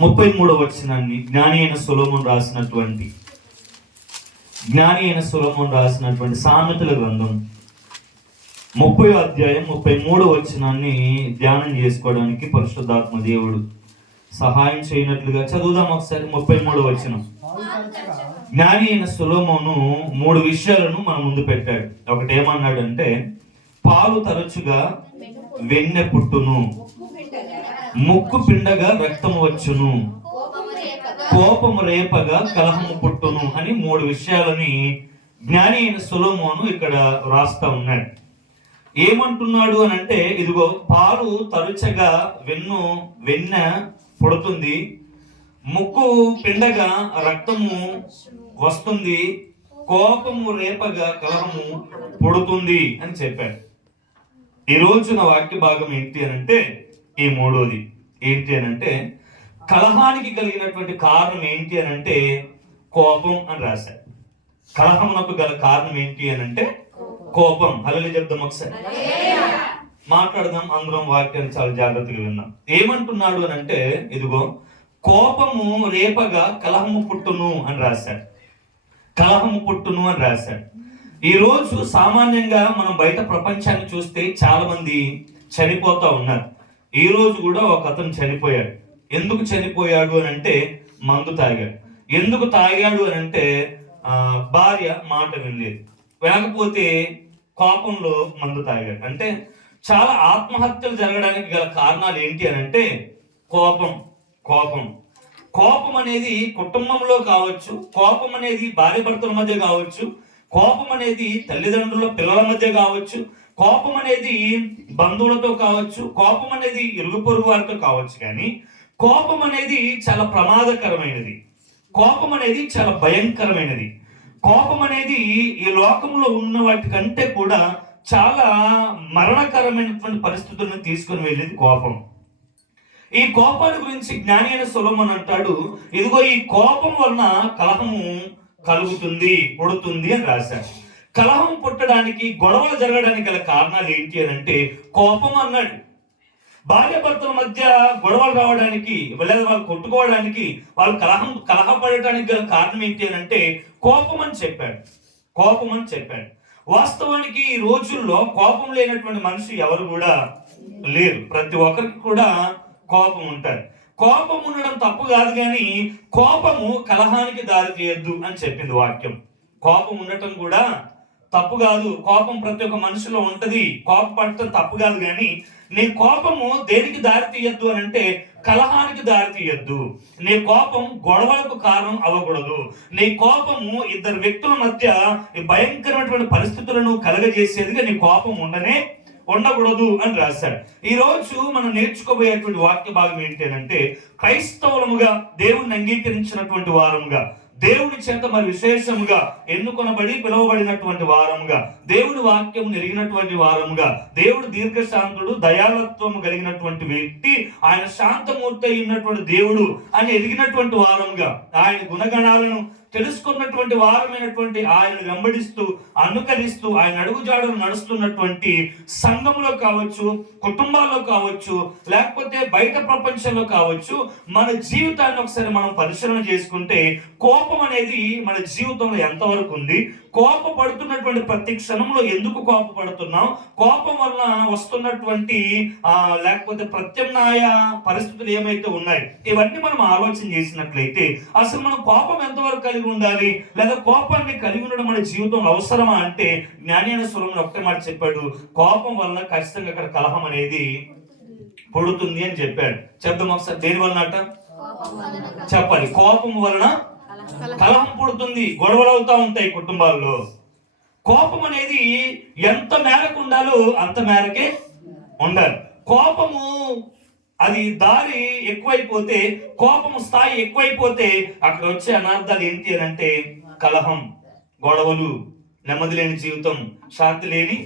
33వ వచనాన్ని జ్ఞాని అయిన సొలొమోను రాసినటువంటి సామెతల గ్రంథం 30వ అధ్యాయం 33వ వచనాన్ని ధ్యానం చేసుకోవడానికి పరిశుద్ధాత్మ దేవుడు సహాయం చేయనట్లుగా చదువుదాం ఒకసారి. 33వ వచనం. జ్ఞాని అయిన సొలొమోను 3 విషయాలను మన ముందు పెట్టాడు. ఒకటి ఏమన్నాడంటే, పాలు తరచుగా వెన్నె పుట్టును, ముక్కు పిండగా రక్తము వచ్చును, కోపము రేపగా కలహము పుట్టును అని 3 విషయాలని జ్ఞాని అయిన సొలొమోను ఇక్కడ రాస్తా ఉన్నాడు. ఏమంటున్నాడు అని అంటే, ఇదిగో పాలు తరచుగా వెన్నె పుడుతుంది, ముక్కు పిండగా రక్తము వస్తుంది, కోపము రేపగా కలహము పుడుతుంది అని చెప్పాడు. ఈ రోజున వాక్య భాగం ఏంటి అని అంటే, ఈ 3వది ఏంటి అని అంటే, కలహానికి కలిగినటువంటి కారణం ఏంటి అని అంటే కోపం అని రాశారు. కలహమునకు గల కారణం ఏంటి అని అంటే కోపం. హల్లెలూయా చెప్దాం ఒకసారి. మాట్లాడదాం అందరం, వాక్యాన్ని చాలా జాగ్రత్తగా విన్నాం. ఏమంటున్నాడు అని అంటే, ఇదిగో కోపము రేపగా కలహము పుట్టును అని రాశాడు. కలహము పుట్టును అని రాశాడు. ఈరోజు సామాన్యంగా మనం బయట ప్రపంచాన్ని చూస్తే చాలా మంది చనిపోతా ఉన్నారు. ఈ రోజు కూడా ఒక అతను చనిపోయాడు. ఎందుకు చనిపోయాడు అని అంటే మందు తాగాడు. ఎందుకు తాగాడు అని అంటే భార్య మాట వినలేదు, లేకపోతే కోపంలో మందు తాగాడు. అంటే చాలా ఆత్మహత్యలు జరగడానికి గల కారణాలు ఏంటి అని అంటే కోపం. కోపం కోపం అనేది కుటుంబంలో కావచ్చు, కోపం అనేది భార్య భర్తల మధ్య కావచ్చు, కోపం అనేది తల్లిదండ్రుల పిల్లల మధ్య కావచ్చు, కోపం అనేది బంధువులతో కావచ్చు, కోపం అనేది ఇరుగు పొరుగు వారితో కావచ్చు. కానీ కోపం అనేది చాలా ప్రమాదకరమైనది. కోపం అనేది చాలా భయంకరమైనది. కోపం అనేది ఈ లోకంలో ఉన్న వాటి కంటే కూడా చాలా మరణకరమైనటువంటి పరిస్థితులను తీసుకుని వెళ్ళేది కోపం. ఈ కోపాన్ని గురించి జ్ఞాని అయిన సొలొమోను అంటాడు, ఇదిగో ఈ కోపం వలన కలహము కలుగుతుంది, పుడుతుంది అని రాశాడు. కలహం పుట్టడానికి, గొడవలు జరగడానికి గల కారణాలు ఏంటి అని అంటే కోపం అన్నాడు. భార్య భర్తల మధ్య గొడవలు రావడానికి, లేదా వాళ్ళు కొట్టుకోవడానికి, వాళ్ళు కలహపడటానికి గల కారణం ఏంటి అని అంటే కోపం అని చెప్పాడు. కోపం అని చెప్పాడు. వాస్తవానికి ఈ రోజుల్లో కోపం లేనటువంటి మనిషి ఎవరు కూడా లేరు. ప్రతి ఒక్కరికి కూడా కోపం ఉంటారు. కోపం ఉండడం తప్పు కాదు, కానీ కోపము కలహానికి దారి తీయద్దు అని చెప్పింది వాక్యం. కోపం ఉండటం కూడా తప్పు కాదు. కోపం ప్రతి ఒక్క మనిషిలో ఉంటది. కోపపడటం తప్పు కాదు, కానీ నీ కోపము దేనికి దారి తీయద్దు అని అంటే కలహానికి దారి తీయద్దు. నీ కోపం గొడవలకు కారణం అవ్వకూడదు. నీ కోపము ఇద్దరు వ్యక్తుల మధ్య భయంకరమైనటువంటి పరిస్థితులను కలగజేసేదిగా నీ కోపం ఉండకూడదు అని రాశాడు. ఈ రోజు మనం నేర్చుకోబోయేటువంటి వాక్య భాగం ఏంటి అంటే, క్రైస్తవులముగా దేవుణ్ణి అంగీకరించినటువంటి వారముగా, దేవుని చేత మరి విశేషముగా ఎన్నుకొనబడి పిలువబడినటువంటి వారముగా, దేవుడి వాక్యం ఎరిగినటువంటి వారముగా, దేవుడు దీర్ఘశాంతుడు, దయాళత్వము కలిగినటువంటి వ్యక్తి, ఆయన శాంతమూర్తి అయినటువంటి దేవుడు అని ఎరిగినటువంటి వారముగా, ఆయన గుణగణాలను తెలుసుకున్నటువంటి వారమైనటువంటి ఆయనను వెంబడిస్తూ అనుకరిస్తూ ఆయన అడుగుజాడలు నడుస్తున్నటువంటి సంఘంలో కావచ్చు, కుటుంబాల్లో కావచ్చు, లేకపోతే బయట ప్రపంచంలో కావచ్చు, మన జీవితాన్ని ఒకసారి మనం పరిశీలన చేసుకుంటే కోపం అనేది మన జీవితంలో ఎంతవరకు ఉంది, కోపపడుతున్నటువంటి ప్రతి క్షణంలో ఎందుకు కోపపడుతున్నాం, కోపం వల్ల వస్తున్నటువంటి లేకపోతే ప్రత్యామ్నాయ పరిస్థితులు ఏమైతే ఉన్నాయి, ఇవన్నీ మనం ఆలోచన చేసినట్లయితే అసలు మనం కోపం ఎంతవరకు కలిగి ఉండాలి, లేదా కోపాన్ని కలిగి ఉండడం మన జీవితంలో అవసరమా అంటే జ్ఞాని అయిన సొలొమోను ఒకే మాట చెప్పాడు, కోపం వల్ల ఖచ్చితంగా అక్కడ కలహం అనేది పుడుతుంది అని చెప్పాడు. చెప్దాం ఒకసారి, దేని వలన అట చెప్పాలి. కోపం వలన కలహం పుడుతుంది, గొడవలు అవుతా ఉంటాయి కుటుంబాల్లో. కోపం అనేది ఎంత మేరకు ఉండాలో అంత మేరకే ఉండాలి. కోపము అది దారి ఎక్కువైపోతే, కోపము స్థాయి ఎక్కువైపోతే అక్కడ వచ్చే అనార్థాలు ఏంటి అని అంటే కలహం, గొడవలు, నెమ్మది లేని జీవితం, శాంతి లేని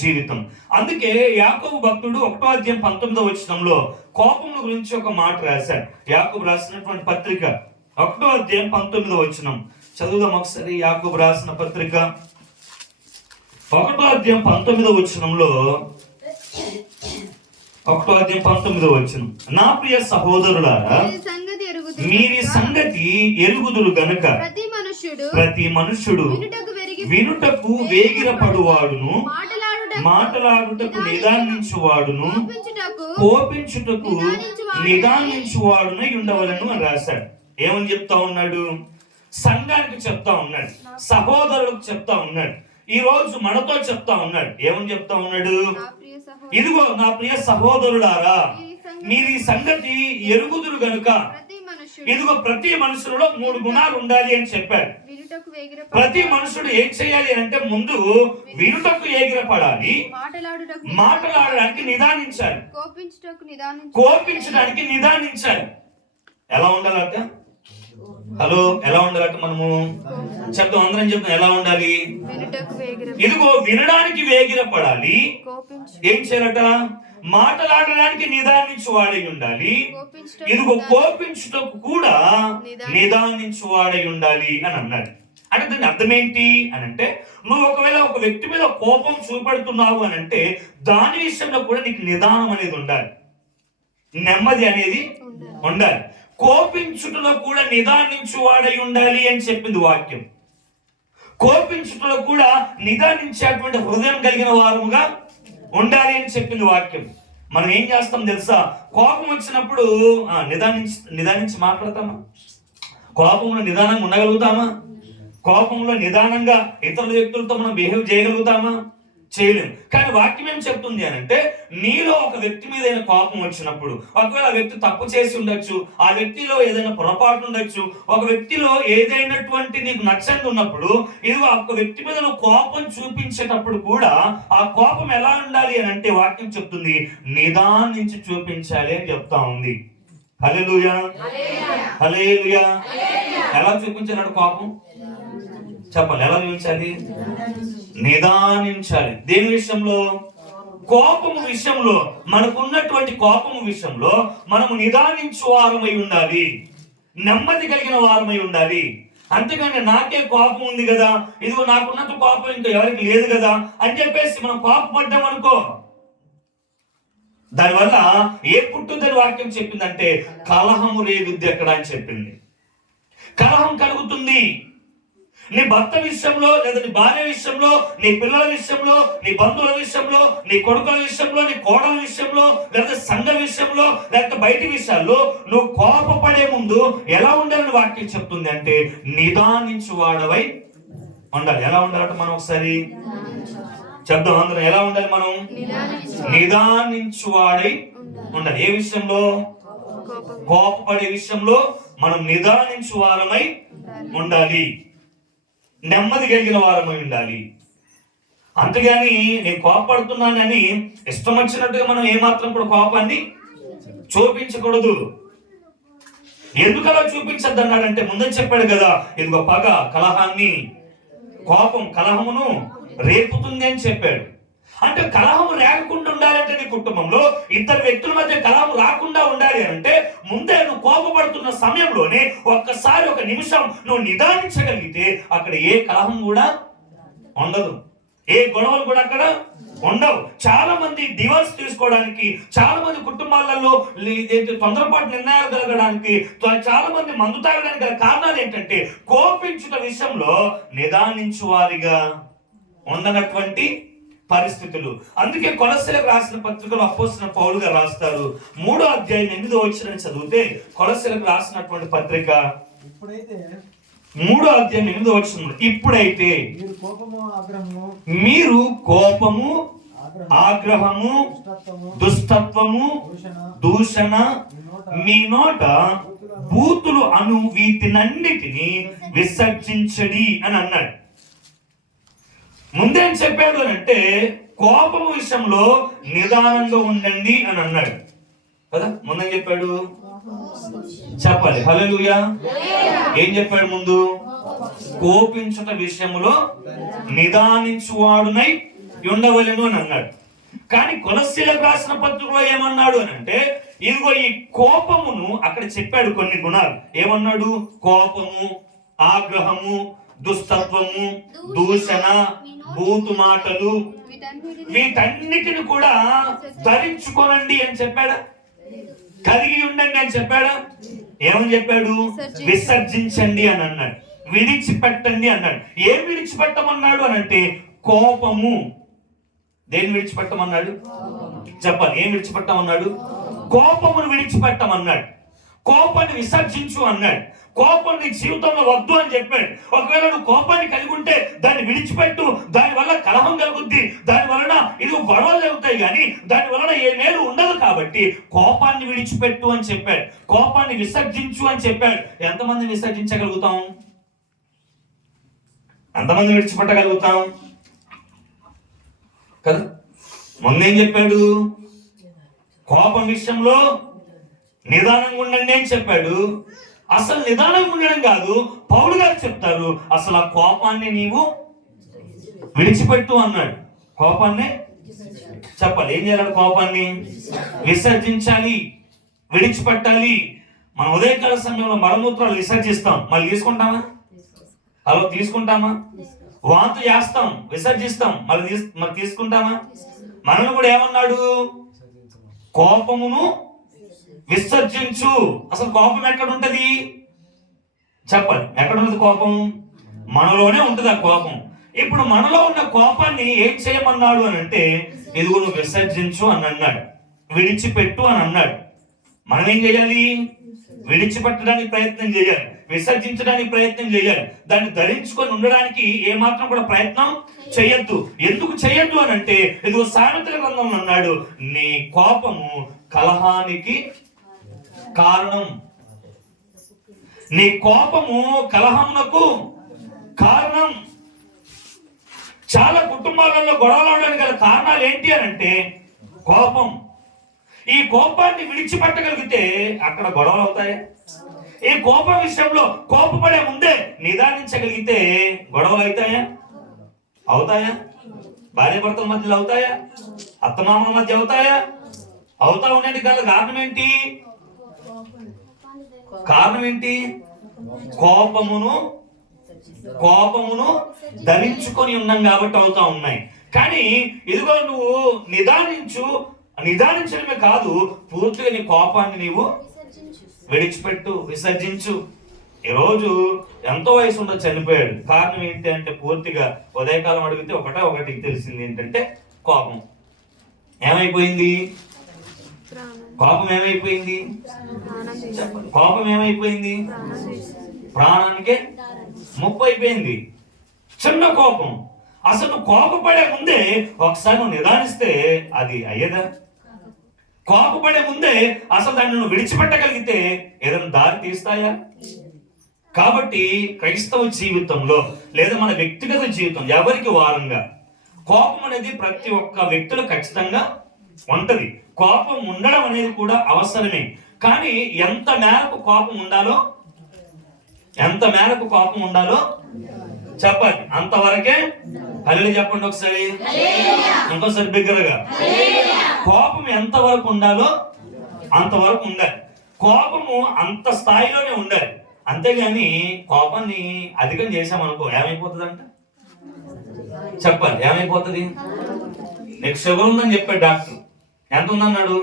జీవితం. అందుకే యాకోబు భక్తుడు 1వ అధ్యాయం 19వ వచనంలో కోపం గురించి ఒక మాట రాశాడు. యాకోబు రాసినటువంటి పత్రిక 1వ అధ్యాయం 19వ వచనం చదువుదాం ఒకసారి. యాకోబు రాసిన పత్రిక 1వ అధ్యాయం 19వ వచనంలో 1:19 నా ప్రియ సహోదరులారా, మీరి సంగతి ఎరుగుదురు గనుక ప్రతి మనుష్యుడు వినుటకు వేగిరపడువాడును, మాటలాడుటకు నిదానించువాడును, కోపించుటకు నిదానించువాడునై ఉండవలను అని రాశాడు. ఏమని చెప్తా ఉన్నాడు? సంఘానికి చెప్తా ఉన్నాడు, సహోదరులకు చెప్తా ఉన్నాడు, ఈ రోజు మనతో చెప్తా ఉన్నాడు. ఏమని చెప్తా ఉన్నాడు? ఇదిగో నా ప్రియ సహోదరులారా, మీరు ఈ సంగతి ఎరుగుదురు గనుక, ఇదిగో ప్రతి మనుషులలో 3 గుణాలు ఉండాలి అని చెప్పాడు. ప్రతి మనుషుడు ఏం చేయాలి అంటే ముందు వినుటకు ఎగిరపడాలి, మాట్లాడడానికి నిదానించాలి, కోపించడానికి నిదానించాలి. ఎలా ఉండాలట? హలో, ఎలా ఉండాలట? మనము చెప్తాం, అందరం చెప్తాం ఎలా ఉండాలి? ఇదిగో వినడానికి వేగిరపడాలి, ఏం చేయాలట? మాట్లాడడానికి నిదానించువాడై ఉండాలి, ఇదిగో కోపించుటకు కూడా నిదానించువాడై ఉండాలి అని అన్నాడు. అంటే దాని అర్థం ఏంటి అని అంటే, నువ్వు ఒకవేళ ఒక వ్యక్తి మీద కోపం చూపెడుతున్నావు అని అంటే దాని విషయంలో కూడా నీకు నిదానం అనేది ఉండాలి, నెమ్మది అనేది ఉండాలి. కోపించుటలో కూడా నిదానించువాడై ఉండాలి అని చెప్పింది వాక్యం. కోపించుటలో కూడా నిదానించేటువంటి హృదయం కలిగిన వారుగా ఉండాలి అని చెప్పింది వాక్యం. మనం ఏం చేస్తాం తెలుసా? కోపం వచ్చినప్పుడు నిదానించి మాట్లాడతామా? కోపంలో నిదానంగా ఉండగలుగుతామా? కోపంలో నిదానంగా ఇతరుల వ్యక్తులతో మనం బిహేవ్ చేయగలుగుతామా? చేయలేము. కానీ వాక్యం ఏం చెప్తుంది అని అంటే, నీలో ఒక వ్యక్తి మీద ఏదైనా కోపం వచ్చినప్పుడు, ఒకవేళ ఆ వ్యక్తి తప్పు చేసి ఉండొచ్చు, ఆ వ్యక్తిలో ఏదైనా పొరపాటు ఉండొచ్చు, ఒక వ్యక్తిలో ఏదైనటువంటి నీకు నచ్చంది ఉన్నప్పుడు, ఇది ఒక వ్యక్తి మీద కోపం చూపించేటప్పుడు కూడా ఆ కోపం ఎలా ఉండాలి అని అంటే వాక్యం చెప్తుంది, నిదానించి చూపించాలి అని చెప్తా ఉంది. హల్లెలూయా, హల్లెలూయా. ఎలా చూపించాలి కోపం? చెప్పాలి, ఎలా చూపించాలి? నిదానించాలి. దేని విషయంలో? కోపము విషయంలో. మనకున్నటువంటి కోపము విషయంలో మనము నిదానించు వారమై ఉండాలి, నెమ్మది కలిగిన వారమై ఉండాలి. అంతేగాని నాకే కోపం ఉంది కదా, ఇదిగో నాకున్నంత కోపం ఇంకా ఎవరికి లేదు కదా అని చెప్పేసి మనం కోపపడ్డాం అనుకో, దానివల్ల ఏ పుట్టుదని వాక్యం చెప్పిందంటే కలహము రేగుద్ది ఎక్కడ అని చెప్పింది. కలహం కలుగుతుంది. నీ భర్త విషయంలో, లేదా నీ భార్య విషయంలో, నీ పిల్లల విషయంలో, నీ బంధువుల విషయంలో, నీ కొడుకుల విషయంలో, నీ కోడల విషయంలో, లేదా సంఘ విషయంలో, లేకపోతే బయటి విషయాల్లో నువ్వు కోపపడే ముందు ఎలా ఉండాలని వాక్యం చెప్తుంది అంటే నిదానించు వాడవై ఉండాలి. ఎలా ఉండాలంటే మనం ఒకసారి చెప్దాం అందరం, ఎలా ఉండాలి? మనం నిదానించు వాడై ఉండాలి. ఏ విషయంలో? కోపపడే విషయంలో మనం నిదానించు వారమై ఉండాలి, నెమ్మది కలిగిన వారమై ఉండాలి. అంతేగాని నేను కోపడుతున్నానని ఇష్టం వచ్చినట్టుగా మనం ఏమాత్రం కూడా కోపాన్ని చూపించకూడదు. ఎందుకు అలా చూపించద్దు అన్నాడంటే ముందే చెప్పాడు కదా, ఇదిగో పగ కలహాన్ని, కోపం కలహమును రేపుతుంది అని చెప్పాడు. అంటే కలహం లేకుండా ఉండాలంటే నీ కుటుంబంలో ఇద్దరు వ్యక్తుల మధ్య కలహం రాకుండా ఉండాలి అంటే ముందే నువ్వు కోపపడుతున్న సమయంలోనే ఒక్కసారి ఒక నిమిషం నువ్వు నిదానించగలిగితే అక్కడ ఏ కలహం కూడా ఉండదు, ఏ గొడవలు కూడా అక్కడ ఉండవు. చాలా మంది డివోర్స్ తీసుకోవడానికి, చాలా మంది కుటుంబాలలో తొందరపాటు నిర్ణయాలు కలగడానికి, చాలా మంది మందు తాగడానికి గల కారణాలు ఏంటంటే కోపించుట విషయంలో నిదానించు వారిగా ఉండనటువంటి పరిస్థితులు. అందుకే కొలస్సీలకు రాసిన పత్రికలో అపోస్తలుడైన పౌలు గారు రాస్తారు, 3వ అధ్యాయం 8వ వచనం చదివితే, కొలస్సీలకు రాసినటువంటి పత్రిక 3వ అధ్యాయం 8వ వచనం, ఇప్పుడైతే మీరు కోపము, ఆగ్రహము, దుష్టత్వము, దూషణ, మీ నోట బూతులు అను వీటినన్నిటినీ విసర్జించడి అని అన్నాడు. ముందేం చెప్పాడు అని అంటే కోపము విషయంలో నిదానంగా ఉండండి అని అన్నాడు కదా. ముందేం చెప్పాడు? చెప్పాలి, హల్లెలూయా. ఏం చెప్పాడు ముందు? కోపించుట విషయములో నిదానించువాడునై ఉండవలెను అని అన్నాడు. కానీ కొలస్సీలకు రాసిన పత్రికలో ఏమన్నాడు అని అంటే, ఇదిగో ఈ కోపమును అక్కడ చెప్పాడు కొన్ని గుణాలు. ఏమన్నాడు? కోపము, ఆగ్రహము, దుష్టత్వము, దూషణ, బూతు మాటలు, వీటన్నిటిని కూడా ధరించుకోనండి అని చెప్పాడా? కలిగి ఉండండి అని చెప్పాడా? ఏమని చెప్పాడు? విసర్జించండి అని అన్నాడు, విడిచిపెట్టండి అన్నాడు. ఏం విడిచిపెట్టమన్నాడు అని అంటే కోపము. దేన్ని విడిచిపెట్టమన్నాడు? చెప్పాలి. ఏం విడిచిపెట్టమన్నాడు? కోపమును విడిచిపెట్టమన్నాడు. కోపాన్ని విసర్జించు అన్నాడు. కోపం నీ జీవితంలో వద్దు అని చెప్పాడు. ఒకవేళ నువ్వు కోపాన్ని కలిగి ఉంటే దాన్ని విడిచిపెట్టు. దాని వల్ల కలహం కలుగుద్ది, దాని వలన ఇది గొడవలు జరుగుతాయి, కానీ దాని వలన ఏ మేలు ఉండదు. కాబట్టి కోపాన్ని విడిచిపెట్టు అని చెప్పాడు. కోపాన్ని విసర్జించు అని చెప్పాడు. ఎంతమంది విసర్జించగలుగుతాం? ఎంతమంది విడిచిపెట్టగలుగుతాం కదా? ముందేం చెప్పాడు? కోపం విషయంలో నిదానంగా ఉండండి అని చెప్పాడు. అసలు నిదానంగా ఉండడం కాదు, పౌలు గారు చెప్తారు అసలు ఆ కోపాన్ని నీవు విడిచిపెట్టు అన్నాడు. కోపాన్ని చెప్పాలి. ఏం చేయాలి? కోపాన్ని విసర్జించాలి, విడిచిపెట్టాలి. మనం ఉదయకాల సమయంలో మలమూత్రాలు విసర్జిస్తాం, మళ్ళీ తీసుకుంటామా? అలా తీసుకుంటామా? వాంతు చేస్తాం, విసర్జిస్తాం, మళ్ళీ తీసుకుంటామా? మనల్ని కూడా ఏమన్నాడు? కోపమును విసర్జించు. అసలు కోపం ఎక్కడ ఉంటది? చెప్పాలి. ఎక్కడ ఉంటుంది కోపం? మనలోనే ఉంటుంది ఆ కోపం. ఇప్పుడు మనలో ఉన్న కోపాన్ని ఏం చేయమన్నాడు అని అంటే ఇదిగో నువ్వు విసర్జించు అని అన్నాడు, విడిచిపెట్టు అని అన్నాడు. మనం ఏం చేయాలి? విడిచిపెట్టడానికి ప్రయత్నం చేయాలి, విసర్జించడానికి ప్రయత్నం చేయాలి. దాన్ని ధరించుకొని ఉండడానికి ఏమాత్రం కూడా ప్రయత్నం చేయొద్దు. ఎందుకు చేయొద్దు అని అంటే ఇదిగో సామెతల గ్రంథంలో అన్నాడు, నీ కోపము కలహానికి కారణం. నీ కోపము కలహమునకు కారణం. చాలా కుటుంబాలలో గొడవలు అవడానికి గల కారణాలు ఏంటి అని అంటే కోపం. ఈ కోపాన్ని విడిచిపెట్టగలిగితే అక్కడ గొడవలు అవుతాయా? ఈ కోపం విషయంలో కోపపడే ముందే నిదానించగలిగితే గొడవలు అవుతాయా? అవుతాయా? భార్య భర్తల మధ్యలో అవుతాయా? అత్తమామల మధ్య అవుతాయా? అవుతా ఉండేది గల కారణం ఏంటి? కారణం ఏంటి? కోపమును ధరించుకొని ఉన్నాం కాబట్టి అవుతా ఉన్నాయి. కానీ ఇదిగో నువ్వు నిదానించడమే కాదు, పూర్తిగా నీ కోపాన్ని నీవు విడిచిపెట్టు, విసర్జించు. ఈరోజు ఎంతో వయసు ఉండదు చనిపోయాడు. కారణం ఏంటి అంటే పూర్తిగా ఉదయకాలం అడిగితే ఒకటి తెలిసింది ఏంటంటే కోపం. ఏమైపోయింది? కోపం ఏమైపోయింది? కోపం ఏమైపోయింది? ప్రాణానికే ముప్పు అయిపోయింది. చిన్న కోపం. అసలు నువ్వు కోపపడే ముందే ఒకసారి నువ్వు నిదానిస్తే అది అయ్యేదా? కోపపడే ముందే అసలు దాన్ని నువ్వు విడిచిపెట్టగలిగితే ఏదైనా దారి తీస్తాయా? కాబట్టి క్రైస్తవ జీవితంలో లేదా మన వ్యక్తిగత జీవితం ఎవరికి వారంగా కోపం అనేది ప్రతి ఒక్క వ్యక్తులు ఖచ్చితంగా ఉంటది. కోపం ఉండడం అనేది కూడా అవసరమే. కానీ ఎంత మేరకు కోపం ఉండాలో చెప్పండి, అంతవరకే. హల్లెలూయా చెప్పండి ఒకసారి, ఇంకోసారి బిగ్గరగా. కోపం ఎంతవరకు ఉండాలో అంతవరకు ఉండాలి. కోపము అంత స్థాయిలోనే ఉండాలి. అంతేగాని కోపాన్ని అధికం చేసామనుకో ఏమైపోతుందంట? చెప్పాలి. ఏమైపోతుంది? నీకు షుగర్ ఉందని చెప్పాడు డాక్టర్. ఎంత ఉందన్నాడు?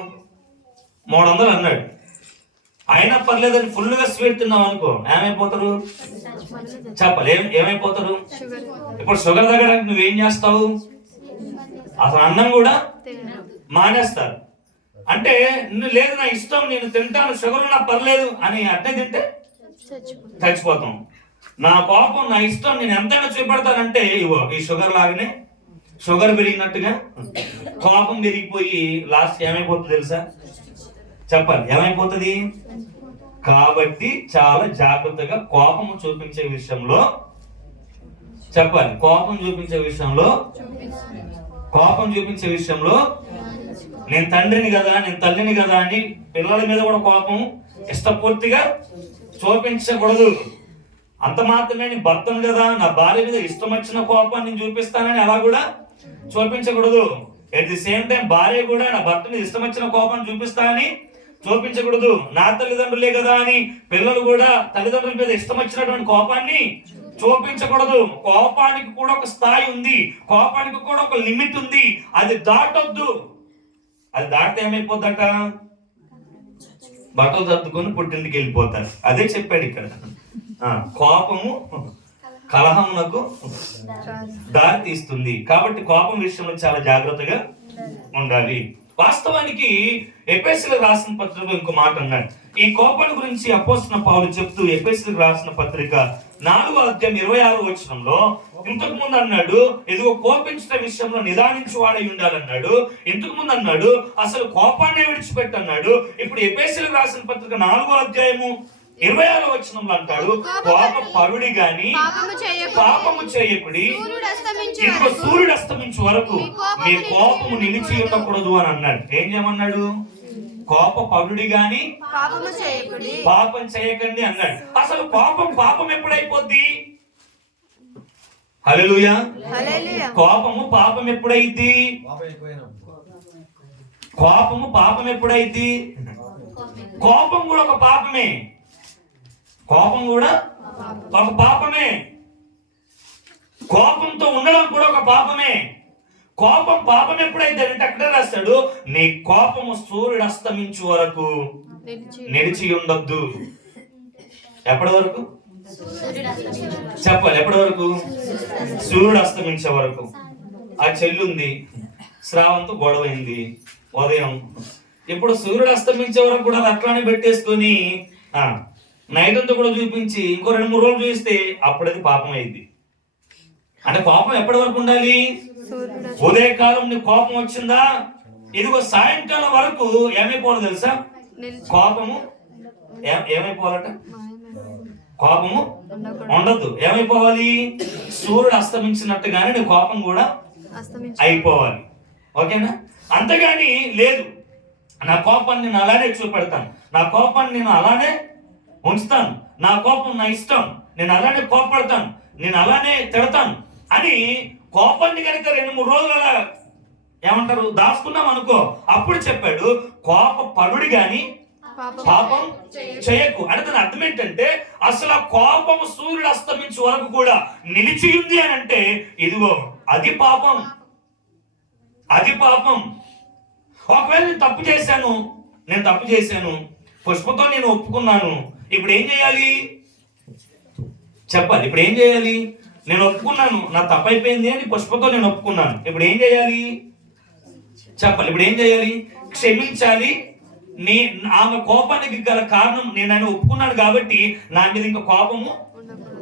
300 అన్నాడు. అయినా పర్లేదని ఫుల్గా స్వీట్ తిన్నావు అనుకో ఏమైపోతారు? చెప్పాలి. ఏమైపోతారు? ఇప్పుడు షుగర్ తగ్గడానికి నువ్వేం చేస్తావు? అసలు అన్నం కూడా మానేస్తారు. అంటే నువ్వు లేదు నా ఇష్టం, నేను తింటాను, షుగర్ ఉన్నా పర్లేదు అని అట్నే తింటే చచ్చిపోతాం. నా కోపం నా ఇష్టం, నేను ఎంతైనా చూపెడతానంటే ఇవో ఈ షుగర్ లాగానే షుగర్ పెరిగినట్టుగా కోపం పెరిగిపోయి లాస్ట్ ఏమైపోతుంది తెలుసా? చెప్పాలి. ఏమైపోతుంది? కాబట్టి చాలా జాగ్రత్తగా కోపము చూపించే విషయంలో చెప్పాలి. కోపం చూపించే విషయంలో నేను తండ్రిని కదా, నేను తల్లిని కదా అని పిల్లల మీద కూడా కోపం ఇష్టపూర్తిగా చూపించకూడదు. అంత మాత్రమే నేను భర్తను కదా, నా భార్య మీద ఇష్టం వచ్చిన కోపాన్ని నేను చూపిస్తానని అలా కూడా చూపించకూడదు. ఎట్ ది సేమ్ టైం భార్య కూడా నా భర్త మీద ఇష్టం వచ్చిన కోపాన్ని చూపిస్తానని చూపించకూడదు. నా తల్లిదండ్రులే కదా అని పిల్లలు కూడా తల్లిదండ్రుల మీద ఇష్టం వచ్చినటువంటి కోపాన్ని చూపించకూడదు. కోపానికి కూడా ఒక స్థాయి ఉంది, కోపానికి కూడా ఒక లిమిట్ ఉంది. అది దాటొద్దు. అది దాటితే ఏమైపోద్దట? బట్టలు సర్దుకొని పుట్టింటికి వెళ్ళిపోతారు. అదే చెప్పాడు ఇక్కడ. కోపము కలహమునకు దారి తీస్తుంది. కాబట్టి కోపం విషయంలో చాలా జాగ్రత్తగా ఉండాలి. వాస్తవానికి ఎఫెసీయులకు రాసిన పత్రికలో ఇంకో మాట అన్నాడు. ఈ కోపాన్ని గురించి అపోస్తలుడైన పౌలు చెప్తూ ఎఫెసీయులకు రాసిన పత్రిక 4:26 ఇంతకు ముందు అన్నాడు, ఇదిగో కోపించిన విషయంలో నిదానించువాడై ఉండాలన్నాడు. ఇంతకు ముందు అన్నాడు అసలు కోపాన్ని విడిచిపెట్టన్నాడు. ఇప్పుడు ఎఫెసీయులకు రాసిన పత్రిక 4:26 అంటాడు, కోప పరుడి గాని పాపము చేయకుడి, ఇదిగో సూర్యుడు అస్తమించు వరకు మీ కోపము నిలిచి ఉండకూడదు అని అన్నాడు. ఏం చేయమన్నాడు? కోప పరుడి గాని పాపం చేయకండి అన్నాడు. అసలు పాపం ఎప్పుడైపోద్ది? హల్లెలూయా. పాపం ఎప్పుడైద్ది? పాపం ఎప్పుడైద్ది? కోపం కూడా ఒక పాపమే. కోపంతో ఉండడం కూడా ఒక పాపమే. పాపం ఎప్పుడైతే అంటే అక్కడ రాస్తాడు, నీ కోపము సూర్యుడు అస్తమించు వరకు నిలిచి ఉండొద్దు. ఎప్పటి వరకు చెప్పాలి? ఎప్పటి వరకు? సూర్యుడు అస్తమించే వరకు. ఆ చెల్లుంది, శ్రావంతో గొడవైంది ఉదయం. ఇప్పుడు సూర్యుడు అస్తమించే వరకు కూడా అట్లానే పెట్టేసుకొని నైట్ అంతా కూడా చూపించి ఇంకో 2-3 రోజులు చూస్తే అప్పుడది పాపం అయింది. అంటే కోపం ఎప్పటి వరకు ఉండాలి? ఉదయకాలం నీ కోపం వచ్చిందా, ఇదిగో సాయంకాలం వరకు ఏమైపోవాలి తెలుసా? కోపము ఏమైపోవాలట? కోపము ఉండదు. ఏమైపోవాలి? సూర్యుడు అస్తమించినట్టుగానే నీ కోపం కూడా అయిపోవాలి. ఓకేనా? అంతేగాని లేదు, నా కోపాన్ని నేను అలానే చూపెడతాను, నా కోపాన్ని నేను అలానే ఉంచుతాను, నా కోపం నా ఇష్టం, నేను అలానే కోపడతాను, నేను అలానే తిడతాను అని కోపాన్ని కనుక 2-3 రోజులు అలా ఏమంటారు దాచుకున్నాం అనుకో, అప్పుడు చెప్పాడు కోప పరుడి గాని పాపం చేయకు. అంటే దాని అర్థం ఏంటంటే అసలు ఆ కోపము సూర్యుడు అస్తమించే వరకు కూడా నిలిచి ఉంది అని అంటే ఇదిగో అది పాపం. ఒకవేళ నేను తప్పు చేశాను, పుష్పతో నేను ఒప్పుకున్నాను, ఇప్పుడు ఏం చేయాలి? చెప్పాలి. ఇప్పుడు ఏం చేయాలి? నేను ఒప్పుకున్నాను, నా తప్పు అయిపోయింది అని పుష్పతో నేను ఒప్పుకున్నాను. ఇప్పుడు ఏం చేయాలి? చెప్పాలి. ఇప్పుడు ఏం చేయాలి? క్షమించాలి. ఆమె కోపానికి గల కారణం నేను ఆయన ఒప్పుకున్నాను కాబట్టి నా మీద ఇంకా కోపము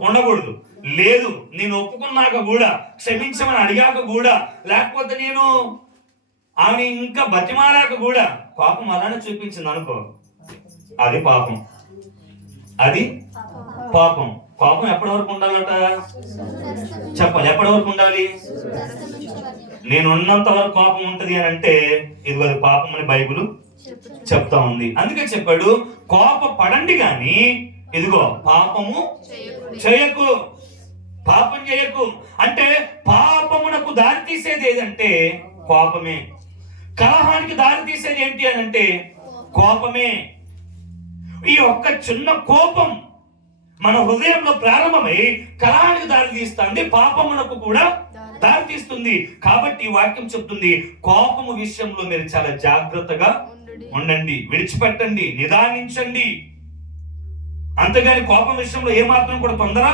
ఉండకూడదు. లేదు, నేను ఒప్పుకున్నాక కూడా, క్షమించమని అడిగాక కూడా, లేకపోతే నేను ఆమె ఇంకా బతిమాలాక కూడా కోపం అలానే చూపించింది అనుకో, అది పాపం. కోపం ఎప్పటి వరకు ఉండాలట? చెప్పాలి. ఎప్పటి వరకు ఉండాలి? నేను ఉన్నంత వరకు కోపం ఉంటది అని అంటే ఇదిగో అది పాపం అని బైబిల్ చెప్తా ఉంది. అందుకే చెప్పాడు కోప పడండి గాని ఇదిగో పాపము చేయకు. అంటే పాపమునకు దారి తీసేది ఏదంటే కోపమే. కలహానికి దారి తీసేది ఏంటి అని అంటే కోపమే. ఈ ఒక్క చిన్న కోపం మన హృదయంలో ప్రారంభమై కలహానికి దారి తీస్తుంది, పాపమునకు కూడా దారి తీస్తుంది. కాబట్టి ఈ వాక్యం చెప్తుంది కోపము విషయంలో మీరు చాలా జాగ్రత్తగా ఉండండి, విడిచిపెట్టండి, నిదానించండి. అంతేగాని కోపం విషయంలో ఏమాత్రం కూడా తొందర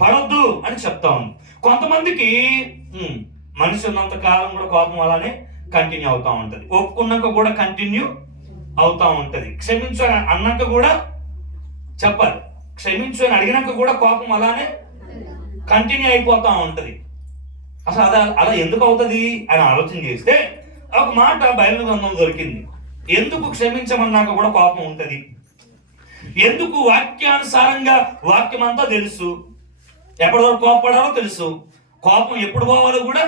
పడొద్దు అని చెప్తా ఉంది. కొంతమందికి మనిషి ఉన్నంత కాలం కూడా కోపం అలానే కంటిన్యూ అవుతా ఉంటది, ఒప్పుకున్నాక కూడా కంటిన్యూ అవుతా ఉంటది, క్షమించు అన్నాక కూడా చెప్పాలి, క్షమించు అని అడిగినాక కూడా కోపం అలానే కంటిన్యూ అయిపోతా ఉంటది. అసలు అలా ఎందుకు అవుతుంది అని ఆలోచన చేస్తే ఒక మాట బైబిల్ గ్రంథం దొరికింది. ఎందుకు క్షమించమన్నాక కూడా కోపం ఉంటది? ఎందుకు వాక్యానుసారంగా వాక్యం అంతా తెలుసు, ఎప్పటి వరకు కోపపడాలో తెలుసు, కోపం ఎప్పుడు పోవాలో కూడా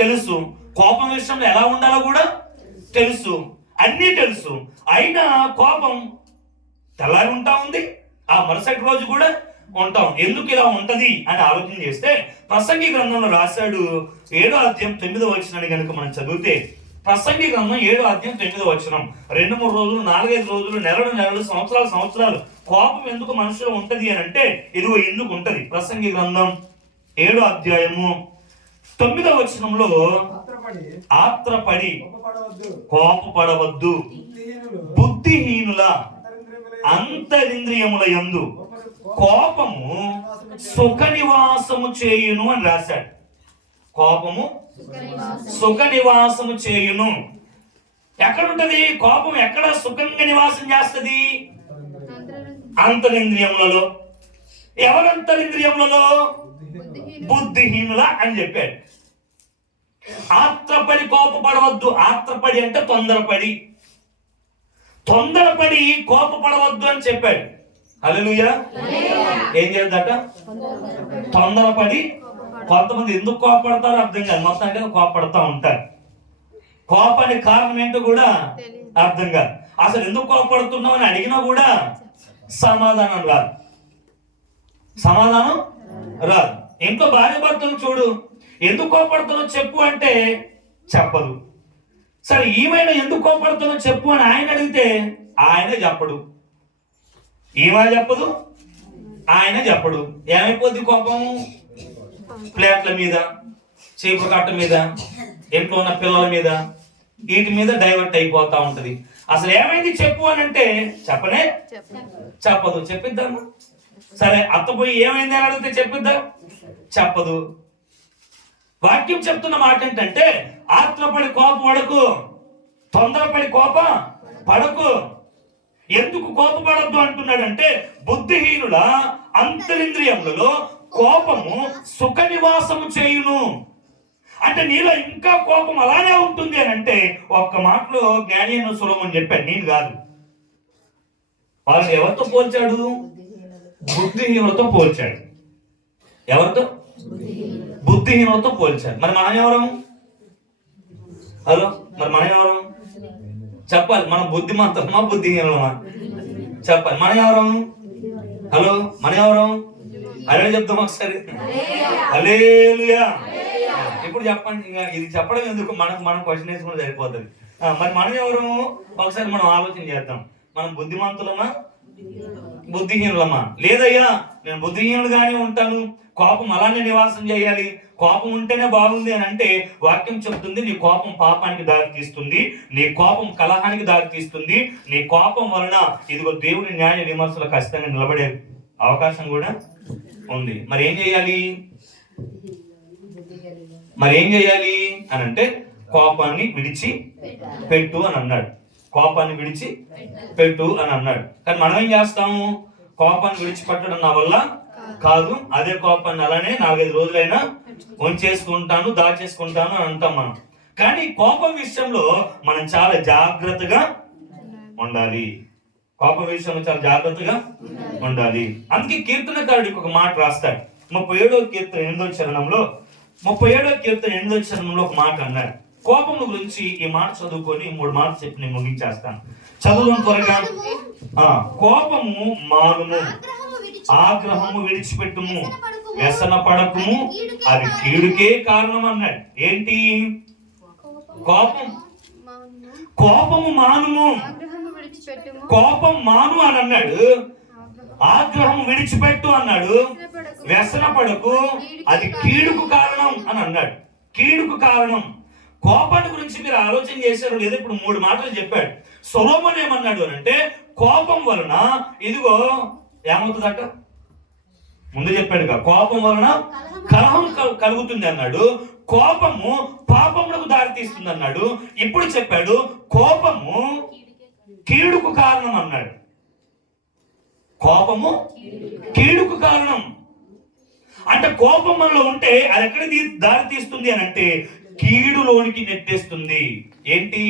తెలుసు, కోపం విషయంలో ఎలా ఉండాలో కూడా తెలుసు, అన్నీ తెలుసు. అయినా కోపం తెల్లారి ఉంటా ఉంది, ఆ మరుసటి రోజు కూడా ఉంటాం. ఎందుకు ఇలా ఉంటది అని ఆలోచన చేస్తే ప్రసంగి గ్రంథంలో రాశాడు 7వ అధ్యాయం 9వ వచనాన్ని కనుక మనం చదివితే, ప్రసంగి గ్రంథం 7వ అధ్యాయం 9వ వచనం. 2-3 రోజులు, 4-5 రోజులు, నెలలు, సంవత్సరాలు కోపం ఎందుకు మనుషులు ఉంటది అని అంటే ఇదిగో ఎందుకు ఉంటది. ప్రసంగి గ్రంథం 7వ అధ్యాయము 9వ వచనంలో ఆత్రపడి కోపపడవద్దు, బుద్ధిహీనుల అంతరింద్రియముల యందు కోపము సుఖ నివాసము చేయును అని రాశాడు. కోపము సుఖ నివాసము చేయును. ఎక్కడుంటది కోపం? ఎక్కడ సుఖంగా నివాసం చేస్తుంది? అంతరింద్రియములలో. ఎవరు అంతరింద్రియములలో? బుద్ధిహీనుల అని చెప్పాడు. ఆత్రపడి కోపపడవద్దు. ఆత్రపడి అంటే తొందరపడి కోపపడవద్దు అని చెప్పాడు. హల్లెలూయా. ఏం చేద్దట? తొందరపడి. కొంతమంది ఎందుకు కోపడతారో అర్థం కాదు, మొత్తానికి కోపడతా ఉంటారు. కోపానికి కారణం ఏంటో కూడా అర్థం కాదు. అసలు ఎందుకు కోపడుతున్నావు అని అడిగినా కూడా సమాధానం రాదు. ఇంట్లో భార్య భర్తలు చూడు, ఎందుకు కోపడుతున్నావు చెప్పు అంటే చెప్పదు. సరే ఈమెను ఎందుకు కోపడుతున్నావు చెప్పు అని ఆయన అడిగితే ఆయనే చెప్పడు. ఈమె చెప్పదు, ఆయన చెప్పడు. ఏమైపోద్ది కోపం? ప్లేట్ల మీద, చీపురు కట్ట మీద, ఇంట్లో ఉన్న పిల్లల మీద, వీటి మీద డైవర్ట్ అయిపోతా ఉంటది. అసలు ఏమైంది చెప్పు అని అంటే చెప్పదు. చెప్పిద్దాము. సరే అత్త పోయి ఏమైంది అని అడిగితే చెప్పిద్దా? చెప్పదు. వాక్యం చెప్తున్న మాట ఏంటంటే ఆత్రపడి కోపపడకు, తొందరపడి పడకు. ఎందుకు కోపపడద్దు అంటున్నాడంటే బుద్ధిహీనుల అంతరింద్రియములలో కోపము సుఖ నివాసము చేయును. అంటే నీలో ఇంకా కోపం అలానే ఉంటుంది అని అంటే ఒక్క మాటలో జ్ఞాని అయిన సొలొమోను చెప్పాడు, నేను కాదు. వాళ్ళని ఎవరితో పోల్చాడు? బుద్ధిహీనులతో పోల్చాడు. ఎవరితో? బుద్ధిహీనులతో పోల్చాడు. మరి మనం ఎవరం? చెప్పాలి. మనం బుద్ధిమంతులమా బుద్ధిహీనులమా? చెప్పాలి. మనం ఎవరం? అదే చెప్తాం ఒకసారి. హల్లెలూయా. ఇప్పుడు చెప్పండి. ఇంకా ఇది చెప్పడం ఎందుకు, మనం క్వశ్చన్ వేసుకుంటే సరిపోతుంది. మరి మనం ఎవరు? ఒకసారి మనం ఆలోచన చేద్దాం. మనం బుద్ధిమంతులమా బుద్ధిహీనులమా? లేదయ్యా నేను బుద్ధిహీనులుగానే ఉంటాను, కోపం అలానే నివాసం చేయాలి, కోపం ఉంటేనే బాగుంది అని అంటే వాక్యం చెప్తుంది నీ కోపం పాపానికి దారి తీస్తుంది, నీ కోపం కలహానికి దారి తీస్తుంది, నీ కోపం వలన ఇదిగో దేవుని న్యాయ విమర్శలు ఖచ్చితంగా నిలబడే అవకాశం కూడా ఉంది. మరి ఏం చేయాలి అని అంటే కోపాన్ని విడిచి పెట్టు అని అన్నాడు. కానీ మనం ఏం చేస్తాము? కోపాన్ని విడిచిపెట్టడం నా వల్ల కాదు, అదే కోపాన్ని అలానే 4-5 రోజులైనా ఉంచేసుకుంటాను, దాచేసుకుంటాను అని అంటాం మనం. కానీ కోపం విషయంలో మనం చాలా జాగ్రత్తగా ఉండాలి. అందుకే కీర్తనకారుడికి ఒక మాట రాస్తాడు. 37వ కీర్తన 8వ చరణంలో ఒక మాట అన్నాడు. కోపం గురించి ఈ మాట చదువుకొని 3 మాటలు చెప్పి నేను ముగించేస్తాను. చదువును త్వరగా. కోపము మానుము, ఆగ్రహము విడిచిపెట్టుము, వ్యసన పడకుము, అది కీడుకే కారణం అన్నాడు. ఏంటి? కోపము మానుము, కోపం మాను అని అన్నాడు. ఆగ్రహం విడిచిపెట్టు అన్నాడు. వ్యసన పడకు, అది కీడుకు కారణం అని అన్నాడు. కీడుకు కారణం. కోపాన్ని గురించి మీరు ఆలోచన చేశారు లేదా? ఇప్పుడు 3 మాటలు చెప్పాడు. సొలొమోను ఏమన్నాడు అని అంటే కోపం వలన ఇదిగో ఏమవుతుందట? ముందు చెప్పాడుగా, కోపం వలన కలహం కలుగుతుంది అన్నాడు. కోపము పాపములకు దారి తీస్తుంది అన్నాడు. ఇప్పుడు చెప్పాడు కోపము కీడుకు కారణం అన్నాడు. కోపము కీడుకు కారణం అంటే కోపం మనలో ఉంటే అది ఎక్కడ దారి తీస్తుంది అని అంటే కీడులోనికి నెట్టేస్తుంది. ఏంటి?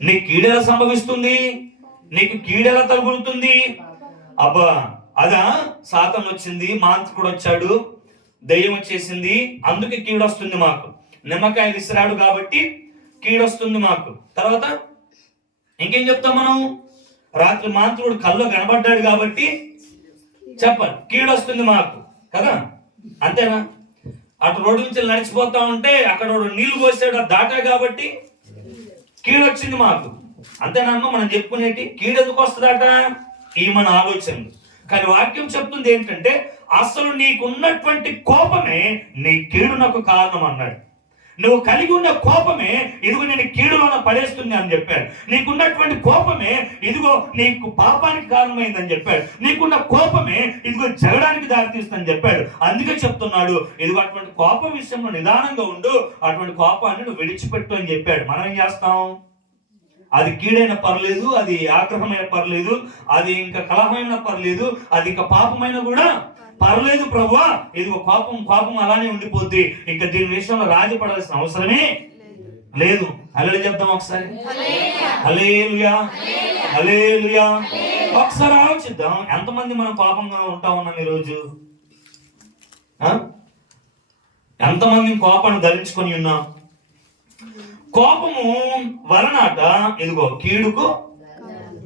నీ కీడెలా సంభవిస్తుంది? నీకు కీడెలా తగులుతుంది? అబ్బా అదా సాతాను వచ్చింది, మాంత్రికుడు వచ్చాడు, దయ్యం వచ్చేసింది, అందుకే కీడొస్తుంది మాకు. నిమ్మకాయలు విసిరాడు కాబట్టి కీడొస్తుంది మాకు. తర్వాత ఇంకేం చెప్తాం మనం? రాత్రి మాంత్రుడు కల్లో కనబడ్డాడు కాబట్టి చెప్పాలి కీడొస్తుంది మాకు కదా, అంతేనా? అటు రోడ్డు నుంచి నడిచిపోతా ఉంటే అక్కడ నీళ్లు పోసాడు దాటా కాబట్టి కీడు వచ్చింది మాకు. అంతేనమ్మా మనం చెప్పుకునేటి కీడు ఎందుకు వస్తుందట? ఈ మన ఆలోచనలు. కానీ వాక్యం చెప్తుంది ఏంటంటే అసలు నీకున్నటువంటి కోపమే నీ కీడునకు కారణం అన్నాడు. నువ్వు కలిగి ఉన్న కోపమే ఇదిగో నేను కీడులోన పడేస్తుంది అని చెప్పాడు. నీకున్నటువంటి కోపమే ఇదిగో నీకు పాపానికి కారణమైందని చెప్పాడు. నీకున్న కోపమే ఇదిగో జగడానికి దారితీస్తుందని చెప్పాడు. అందుకే చెప్తున్నాడు ఇదిగో అటువంటి కోపం విషయంలో నిదానంగా ఉండు, అటువంటి కోపాన్ని నువ్వు విడిచిపెట్టు అని చెప్పాడు. మనం ఏం చేస్తాం? అది కీడైనా పర్లేదు, అది ఆగ్రహమైన పర్లేదు, అది ఇంకా కలహమైన పర్లేదు, అది ఇంకా పాపమైన కూడా పర్లేదు ప్రభువా, ఇదిగో కోపం అలానే ఉండిపోద్ది, ఇంకా దీని విషయంలో రాజీ పడాల్సిన అవసరమే లేదు. హల్లెలూయా చెప్దాం ఒకసారి. హల్లెలూయా, హల్లెలూయా. ఒకసారి ఆలోచిద్దాం, ఎంతమంది మనం పాపంగా ఉంటా ఉన్నాం ఈరోజు? ఎంతమంది కోపాన్ని ధరించుకొని ఉన్నాం? కోపము వలనాట ఇదిగో కీడుకు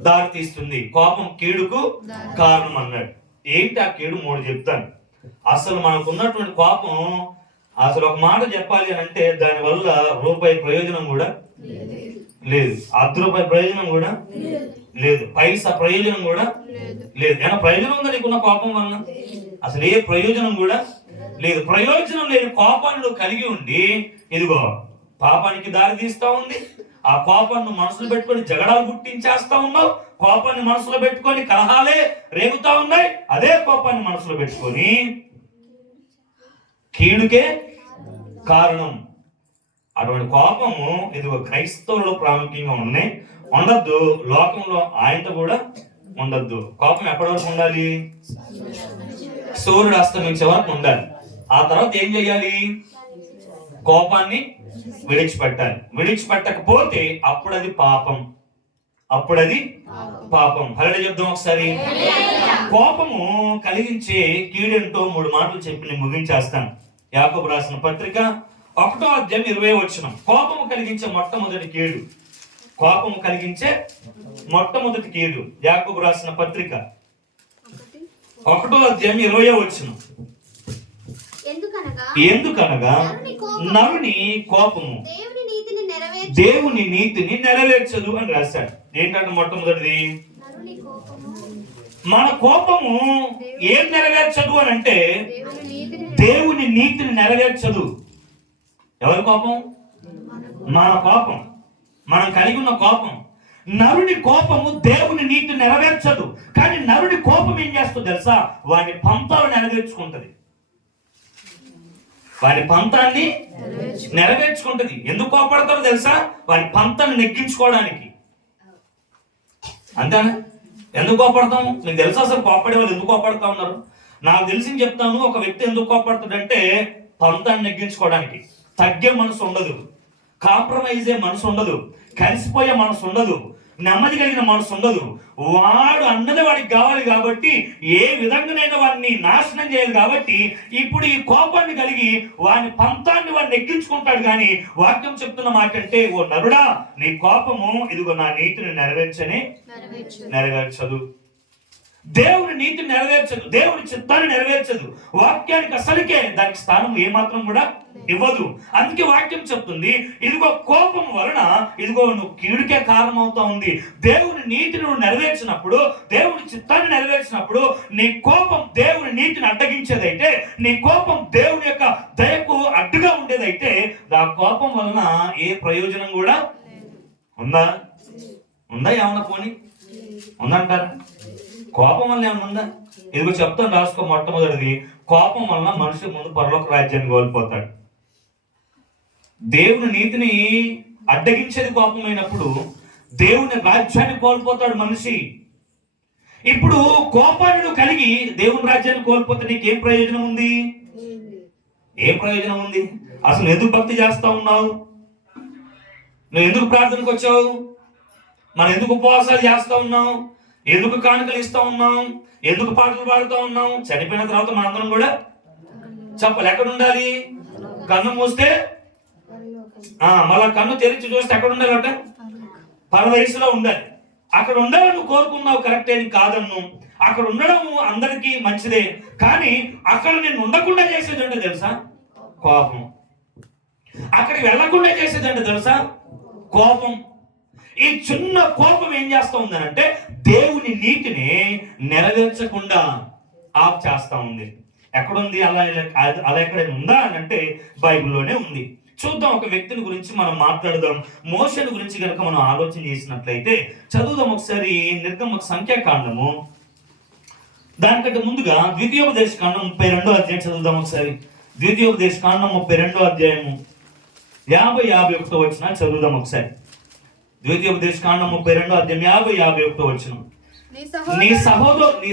దారి తీస్తుంది. కోపం కీడుకు కారణం అన్నాడు. ఏంటి ఆ కీడు? 3 చెప్తాను. అసలు మనకు ఉన్నటువంటి కోపం అసలు ఒక మాట చెప్పాలి అని అంటే దానివల్ల రూపాయి ప్రయోజనం కూడా లేదు, ₹10 ప్రయోజనం కూడా లేదు, పైసా ప్రయోజనం కూడా లేదు. ఏమైనా ప్రయోజనం ఉందా నీకున్న కోపం వలన? అసలు ఏ ప్రయోజనం కూడా లేదు. ప్రయోజనం లేని కోపాన్ని నువ్వు కలిగి ఉండి ఇదిగో పాపానికి దారి తీస్తా ఉంది. ఆ కోపాన్ని మనసులో పెట్టుకొని జగడాలు గుట్టించేస్తా ఉన్నావు. కోపాన్ని మనసులో పెట్టుకొని కలహాలే రేగుతా ఉన్నాయి. అదే కోపాన్ని మనసులో పెట్టుకొని కీడుకే కారణం. అటువంటి కోపము ఇదిగో క్రైస్తవుల్లో ప్రాముఖ్యంగా ఉన్నాయి. ఉండద్దు, లోకంలో ఆయనతో కూడా ఉండద్దు. కోపం ఎప్పటి వరకు ఉండాలి? సూర్యుడు అస్తమించే వరకు ఉండాలి. ఆ తర్వాత ఏం చేయాలి? కోపాన్ని విడిచిపెట్టాలి. విడిచిపెట్టకపోతే అప్పుడు అది పాపం, అప్పుడది పాపం. హల్లెలూయా చెప్దాం ఒకసారి. కోపము కలిగించే కీడేంటో 3 మాటలు చెప్పి నేను ముగించేస్తాను. యాకోబు రాసిన పత్రిక 1వ అధ్యాయం 20వ వచనం. కోపము కలిగించే మొట్టమొదటి కీడు, కోపము కలిగించే మొట్టమొదటి కీడు. యాకోబు రాసిన పత్రిక 1వ అధ్యాయం 20వ వచనం. ఎందుకనగా నరుని కోపము దేవుని నీతిని నెరవేర్చదు అని రాశాడు. ఏంటంటే మొట్టమొదటిది మన కోపము ఏం నెరవేర్చదు అని అంటే దేవుని నీతిని నెరవేర్చదు. ఎవరి కోపం? మన కోపం, మనం కలిగి ఉన్న కోపం. నరుని కోపము దేవుని నీతిని నెరవేర్చదు. కానీ నరుని కోపం ఏం చేస్తుంది తెలుసా? వాని పంతాలు నెరవేర్చుకుంటది, వారి పంతాన్ని నెరవేర్చుకుంటది. ఎందుకు కోపడతారో తెలుసా? వారి పంతాన్ని నెగ్గించుకోవడానికి. అంతేనా? ఎందుకు కోపడతాం? మీకు తెలుసా అసలు కోపడే వాళ్ళు ఎందుకు కోపడతా ఉన్నారు? నాకు తెలిసి చెప్తాను. ఒక వ్యక్తి ఎందుకు కోపడతాడంటే పంతాన్ని నెగ్గించుకోవడానికి. తగ్గే మనసు ఉండదు, కాంప్రమైజ్ అయ్యే మనసు ఉండదు, కలిసిపోయే మనసు ఉండదు, నెమ్మది కలిగిన మనసు ఉండదు. వాడు అన్నది వాడికి కావాలి కాబట్టి ఏ విధంగానైనా వాడిని నాశనం చేయాలి కాబట్టి ఇప్పుడు ఈ కోపాన్ని కలిగి వాని పంతాన్ని వాడిని ఎక్కించుకుంటాడు. కానీ వాక్యం చెప్తున్న మాట అంటే, ఓ నరుడా, నీ కోపము ఇదిగో నా నీతిని నెరవేర్చదు. దేవుని నీతిని నెరవేర్చదు, దేవుని చిత్తాన్ని నెరవేర్చదు. వాక్యానికి అసలుకే దానికి స్థానం ఏమాత్రం కూడా ఇవ్వదు. అందుకే వాక్యం చెప్తుంది ఇదిగో కోపం వలన ఇదిగో నువ్వు కీడుకే కారణం అవుతా ఉంది. దేవుని నీతిని నువ్వు నెరవేర్చినప్పుడు, దేవుని చిత్తాన్ని నెరవేర్చినప్పుడు నీ కోపం దేవుని నీతిని అడ్డగించేదైతే, నీ కోపం దేవుని యొక్క దయకు అడ్డుగా ఉండేదైతే, ఆ కోపం వలన ఏ ప్రయోజనం కూడా ఉందా? ఏమన్నా పోనీ ఉందంటారా? కోపం వల్ల ఏమన్నా ఉందా? ఇదిగో చెప్తాను, రాసుకో. మొట్టమొదటిది, కోపం వలన మనిషి ముందు పరలోక రాజ్యాన్ని కోల్పోతాడు. దేవుని నీతిని అడ్డగించేది కోపమైనప్పుడు దేవుని రాజ్యాన్ని కోల్పోతాడు మనిషి. ఇప్పుడు కోపాన్ని కలిగి దేవుని రాజ్యాన్ని కోల్పోతే నీకేం ప్రయోజనం ఉంది? ఏం ప్రయోజనం ఉంది? అసలు ఎందుకు భక్తి చేస్తా ఉన్నావు? నువ్వు ఎందుకు ప్రార్థనకు వచ్చావు? మనం ఎందుకు ఉపవాసాలు చేస్తా ఉన్నాం? ఎందుకు కానుకలు ఇస్తా ఉన్నాం? ఎందుకు పాటలు పాడుతూ ఉన్నాం? చనిపోయిన తర్వాత మనందరం కూడా చెప్పాలి ఎక్కడ ఉండాలి? కన్ను మూస్తే మళ్ళా కన్ను తెరిచి చూస్తే ఎక్కడ ఉండాలట? పరదేశంలో ఉండాలి. అక్కడ ఉండాలని నువ్వు కోరుకున్నావు, కరెక్టే, కాదన్ను. అక్కడ ఉండడం అందరికీ మంచిదే. కానీ అక్కడ నేను ఉండకుండా చేసేది అంటే తెలుసా? కోపం. అక్కడికి వెళ్లకుండా చేసేదంటే తెలుసా? కోపం. ఈ చిన్న కోపం ఏం చేస్తా ఉందనంటే దేవుని నీతిని నెరవేర్చకుండా ఆఫ్ చేస్తా ఉంది. ఎక్కడుంది? అలా ఎక్కడైనా ఉందా అని అంటే బైబిల్లోనే ఉంది. చూద్దాం, ఒక వ్యక్తిని గురించి మనం మాట్లాడదాం. మోషేను గురించి కనుక మనం ఆలోచన చేసినట్లయితే చదువుదాం ఒకసారి నిర్గమ సంఖ్యాకాండము. దానికంటే ముందుగా ద్వితీయోపదేశకాండం 32వ అధ్యాయం చదువుదాం ఒకసారి. ద్వితీయోపదేశకాండం 32వ అధ్యాయము 50-51 వచనాలు చదువుదాం ఒకసారి. ద్వితీయోపదేశకాండం 32వ అధ్యాయం 50-51 వచనం. నీ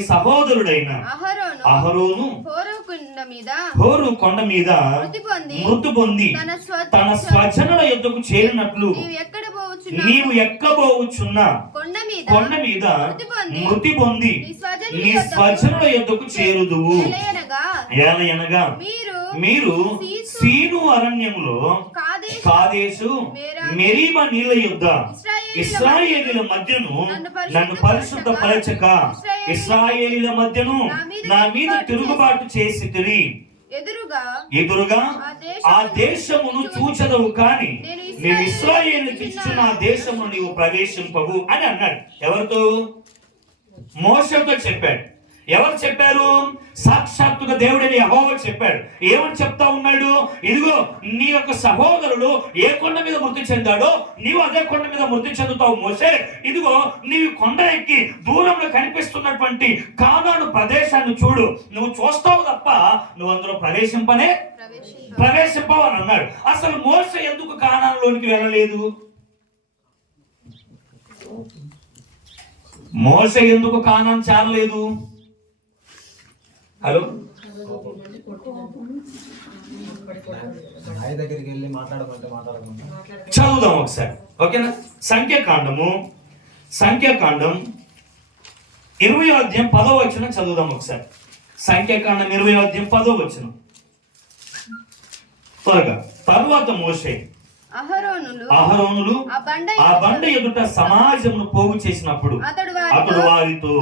సహోదరుడైన అహరోను హోరు కొండ మీద మృతి పొంది తన స్వజనుల యొద్దకు చేరినట్లు నీవు ఎక్కబోచున్న కొండ మీద మృతి పొంది నీ స్వజనుల యొద్దకు చేరుదువు. ఏలయనగా మీరు సీను అరణ్యములో కాదేశు మెరీబా నీళ్ళ యొద్ద ఇశ్రాయేలీల మధ్యను నన్ను పరిశుద్ధపరచక ఇశ్రాయేలీల మధ్యను నా మీద తిరుగుబాటు చేసితిరి. ఎదురుగా ఆ దేశమును చూచదవు, కానీ నేను ఇశ్రాయేలుకి ఇచ్చిన ఆ దేశమును నీవు ప్రవేశింపవు అని అన్నాడు. ఎవరితో? మోషేతో చెప్పాడు. ఎవరు చెప్పారు? సాక్షాత్తుగా దేవుడని యెహోవా చెప్పాడు. ఏమని చెప్తా ఉన్నాడు? ఇదిగో నీ యొక్క సహోదరుడు ఏ కొండ మీద మృతి చెందాడో నీవు అదే కొండ మీద మృతి చెందుతావు మోషే. ఇదిగో నీవు కొండ ఎక్కి దూరంలో కనిపిస్తున్నటువంటి కానాను ప్రదేశాన్ని చూడు. నువ్వు చూస్తావు తప్ప నువ్వు అందులో ప్రవేశింపవు అని అన్నాడు. అసలు మోషే ఎందుకు కానానులోనికి వెళ్ళలేదు? మోషే ఎందుకు కానాను చేరలేదు? హలో, చదువుదాం ఒకసారి, ఓకేనా? సంఖ్యాకాండం 20వ అధ్యాయం 10వ వచనం చదువుదాం ఒకసారి. సంఖ్యాకాండం 20వ అధ్యాయం 10వ వచనం. త్వరగా. తరువాత మోషే అహరోనులు ఆ బండ ఎదుట సమాజమును పోగు చేసినప్పుడు అతడు వారితో,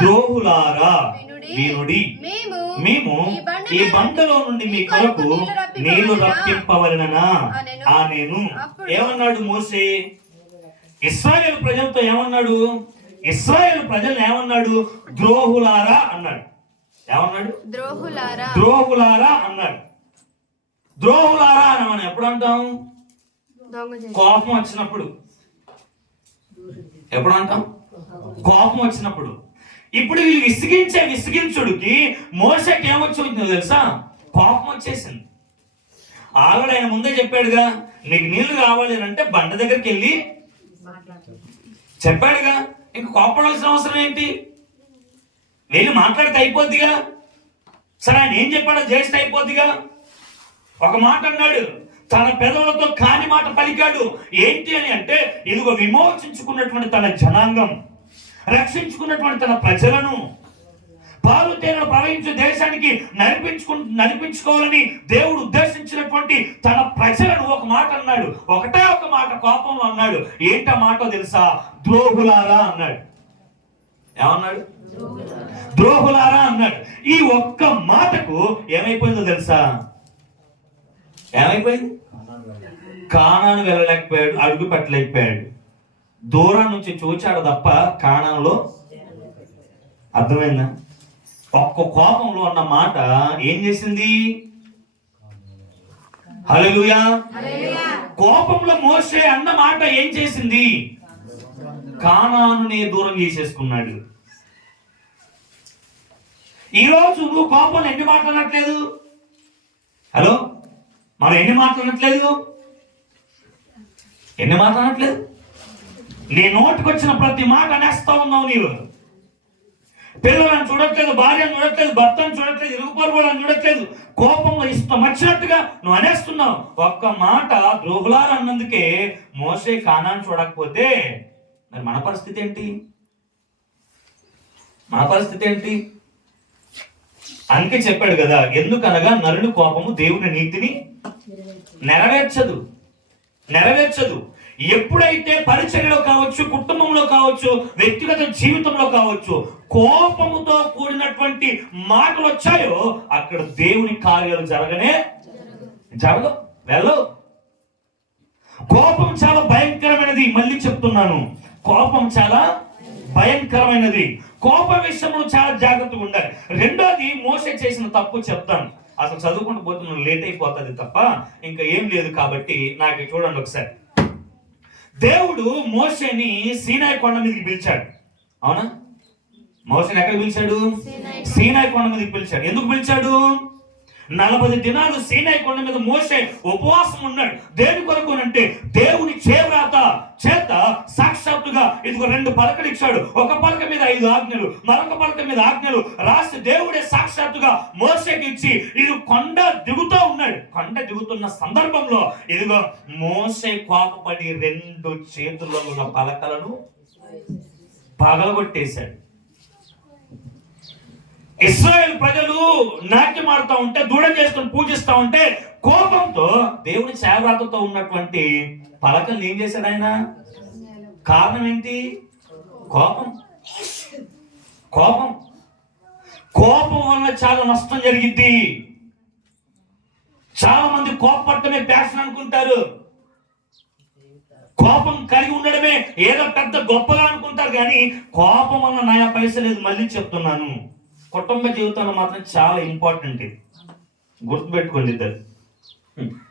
ద్రోహులారా వినుడి, మేము ఈ బండలో నుండి మీ కొరకు నీళ్లు రప్పింపవలెననా నేను. ఏమన్నాడు మోషే? ఇశ్రాయేలు ప్రజలతో ఏమన్నాడు? ఇశ్రాయేలు ప్రజలు ఏమన్నాడు? ద్రోహులారా అన్నాడు. ఏమన్నాడు? ద్రోహులారా అన్నాడు. ద్రోహులారా అని మనం ఎప్పుడు అంటాం? కోపం వచ్చినప్పుడు. ఎప్పుడు అంటాం? కోపం వచ్చినప్పుడు. ఇప్పుడు వీళ్ళు విసిగించుడికి మోషేకి ఏమొచ్చిందో తెలుసా? కోపం వచ్చేసింది. ఆల్రెడీ ఆయన ముందే చెప్పాడుగా, నీకు నీళ్లు కావాలి అంటే బండ దగ్గరికి వెళ్ళి చెప్పాడుగా. ఇంక కోపడాల్సిన అవసరం ఏంటి? వెళ్ళి మాట్లాడితే అయిపోద్దిగా. సరే, ఆయన ఏం చెప్పాడో చేస్తే అయిపోద్దిగా. ఒక మాట అన్నాడు, తన పెదవులతో కాని మాట పలికాడు. ఏంటి అని అంటే, ఇదిగో విమోచించుకున్నటువంటి తన జనాంగం, రక్షించుకున్నటువంటి తన ప్రజలను పాలు తేనెలు ప్రవహించే దేశానికి నడిపించుకోవాలని దేవుడు ఉద్దేశించినటువంటి తన ప్రజలను ఒక మాట అన్నాడు. ఒకటే ఒక మాట కోపంలో అన్నాడు. ఏంటా మాటో తెలుసా? ద్రోహులారా అన్నాడు. ఏమన్నాడు? ద్రోహులారా అన్నాడు. ఈ ఒక్క మాటకు ఏమైపోయిందో తెలుసా? ఏమైపోయింది? కానాను వెళ్ళలేకపోయాడు, అడుగు పెట్టలేకపోయాడు. దూరం నుంచి చూచాడు తప్ప కానానులో. అర్థమైందా? ఒక్క కోపంలో అన్న మాట ఏం చేసింది? హల్లెలూయా. కోపంలో మోషే అన్న మాట ఏం చేసింది? కానానుని దూరం చేసేసుకున్నాడు. ఈరోజు నువ్వు కోపంలో ఎన్ని మాట్లాడట్లేదు? హలో, మనం ఎన్ని మాట్లాడట్లేదు? నీ నోటికి వచ్చిన ప్రతి మాట అనేస్తా ఉన్నావు. నీవు పిల్లలను చూడట్లేదు, భార్యను చూడట్లేదు, భర్తను చూడట్లేదు, ఇరుగుపొరుగులను చూడట్లేదు. కోపంలో ఇష్టం వచ్చినట్టుగా నువ్వు అనేస్తున్నావు. ఒక్క మాట ద్రోహులారా అన్నందుకే మోషే కానాను చూడకపోతే మరి మన పరిస్థితి ఏంటి? అందుకే చెప్పాడు కదా, ఎందుకనగా నరుని కోపము దేవుని నీతిని నెరవేర్చదు. ఎప్పుడైతే పరిచర్యలో కావచ్చు, కుటుంబంలో కావచ్చు, వ్యక్తిగత జీవితంలో కావచ్చు, కోపముతో కూడినటువంటి మాటలు వచ్చాయో అక్కడ దేవుని కార్యాలు జరగవు, వెళ్ళవు. కోపం చాలా భయంకరమైనది. మళ్ళీ చెప్తున్నాను, కోపం చాలా భయంకరమైనది. కోప విషయంలో చాలా జాగ్రత్తగా ఉండాలి. రెండోది, మోసే చేసిన తప్పు చెప్తాను. అసలు చదువుకుంటూ పోతే లేట్ అయిపోతుంది తప్ప ఇంకా ఏం లేదు. కాబట్టి నాకు చూడండి ఒకసారి. దేవుడు మోషేని సీనాయి కొండ మీదకి పిలిచాడు. అవునా? మోషేని ఎక్కడ పిలిచాడు? సీనాయి కొండ మీదకి పిలిచాడు. ఎందుకు పిలిచాడు? 40 దినాలు సీనాయి కొండ మీద మోషే ఉపవాసం ఉన్నాడు. దేని కొరకు అంటే దేవుని చేత సాక్షాత్తుగా ఇదిగో 2 పలకలు ఇచ్చాడు. ఒక పలక మీద 5 ఆజ్ఞలు, మరొక పలక మీద ఆజ్ఞలు రాసి దేవుడే సాక్షాత్తుగా మోషేకి ఇచ్చి ఇది కొండ దిగుతూ ఉన్నాడు. కొండ దిగుతున్న సందర్భంలో ఇదిగో మోషే కోపపడి 2 చేతుల్లో ఉన్న పలకలను పగలగొట్టేశాడు. ఇశ్రాయేల్ ప్రజలు నాట్యం ఆడుతూ ఉంటే, దూడం చేసుకుని పూజిస్తూ ఉంటే కోపంతో దేవుని చేవ్రాతతో ఉన్నటువంటి పలకలు ఏం చేశాడు ఆయన? కారణం ఏంటి? కోపం. కోపం కోపం వల్ల చాలా నష్టం జరిగింది. చాలా మంది కోపపడటమే ప్యాషన్ అనుకుంటారు. కోపం కలిగి ఉండడమే ఏదో పెద్ద గొప్పగా అనుకుంటారు. కానీ కోపం వల్ల నయా పైస లేదు. మళ్ళీ చెప్తున్నాను, కుటుంబ జీవితంలో మాత్రం చాలా ఇంపార్టెంట్. ఇది గుర్తుపెట్టుకోండి ఇద్దరు.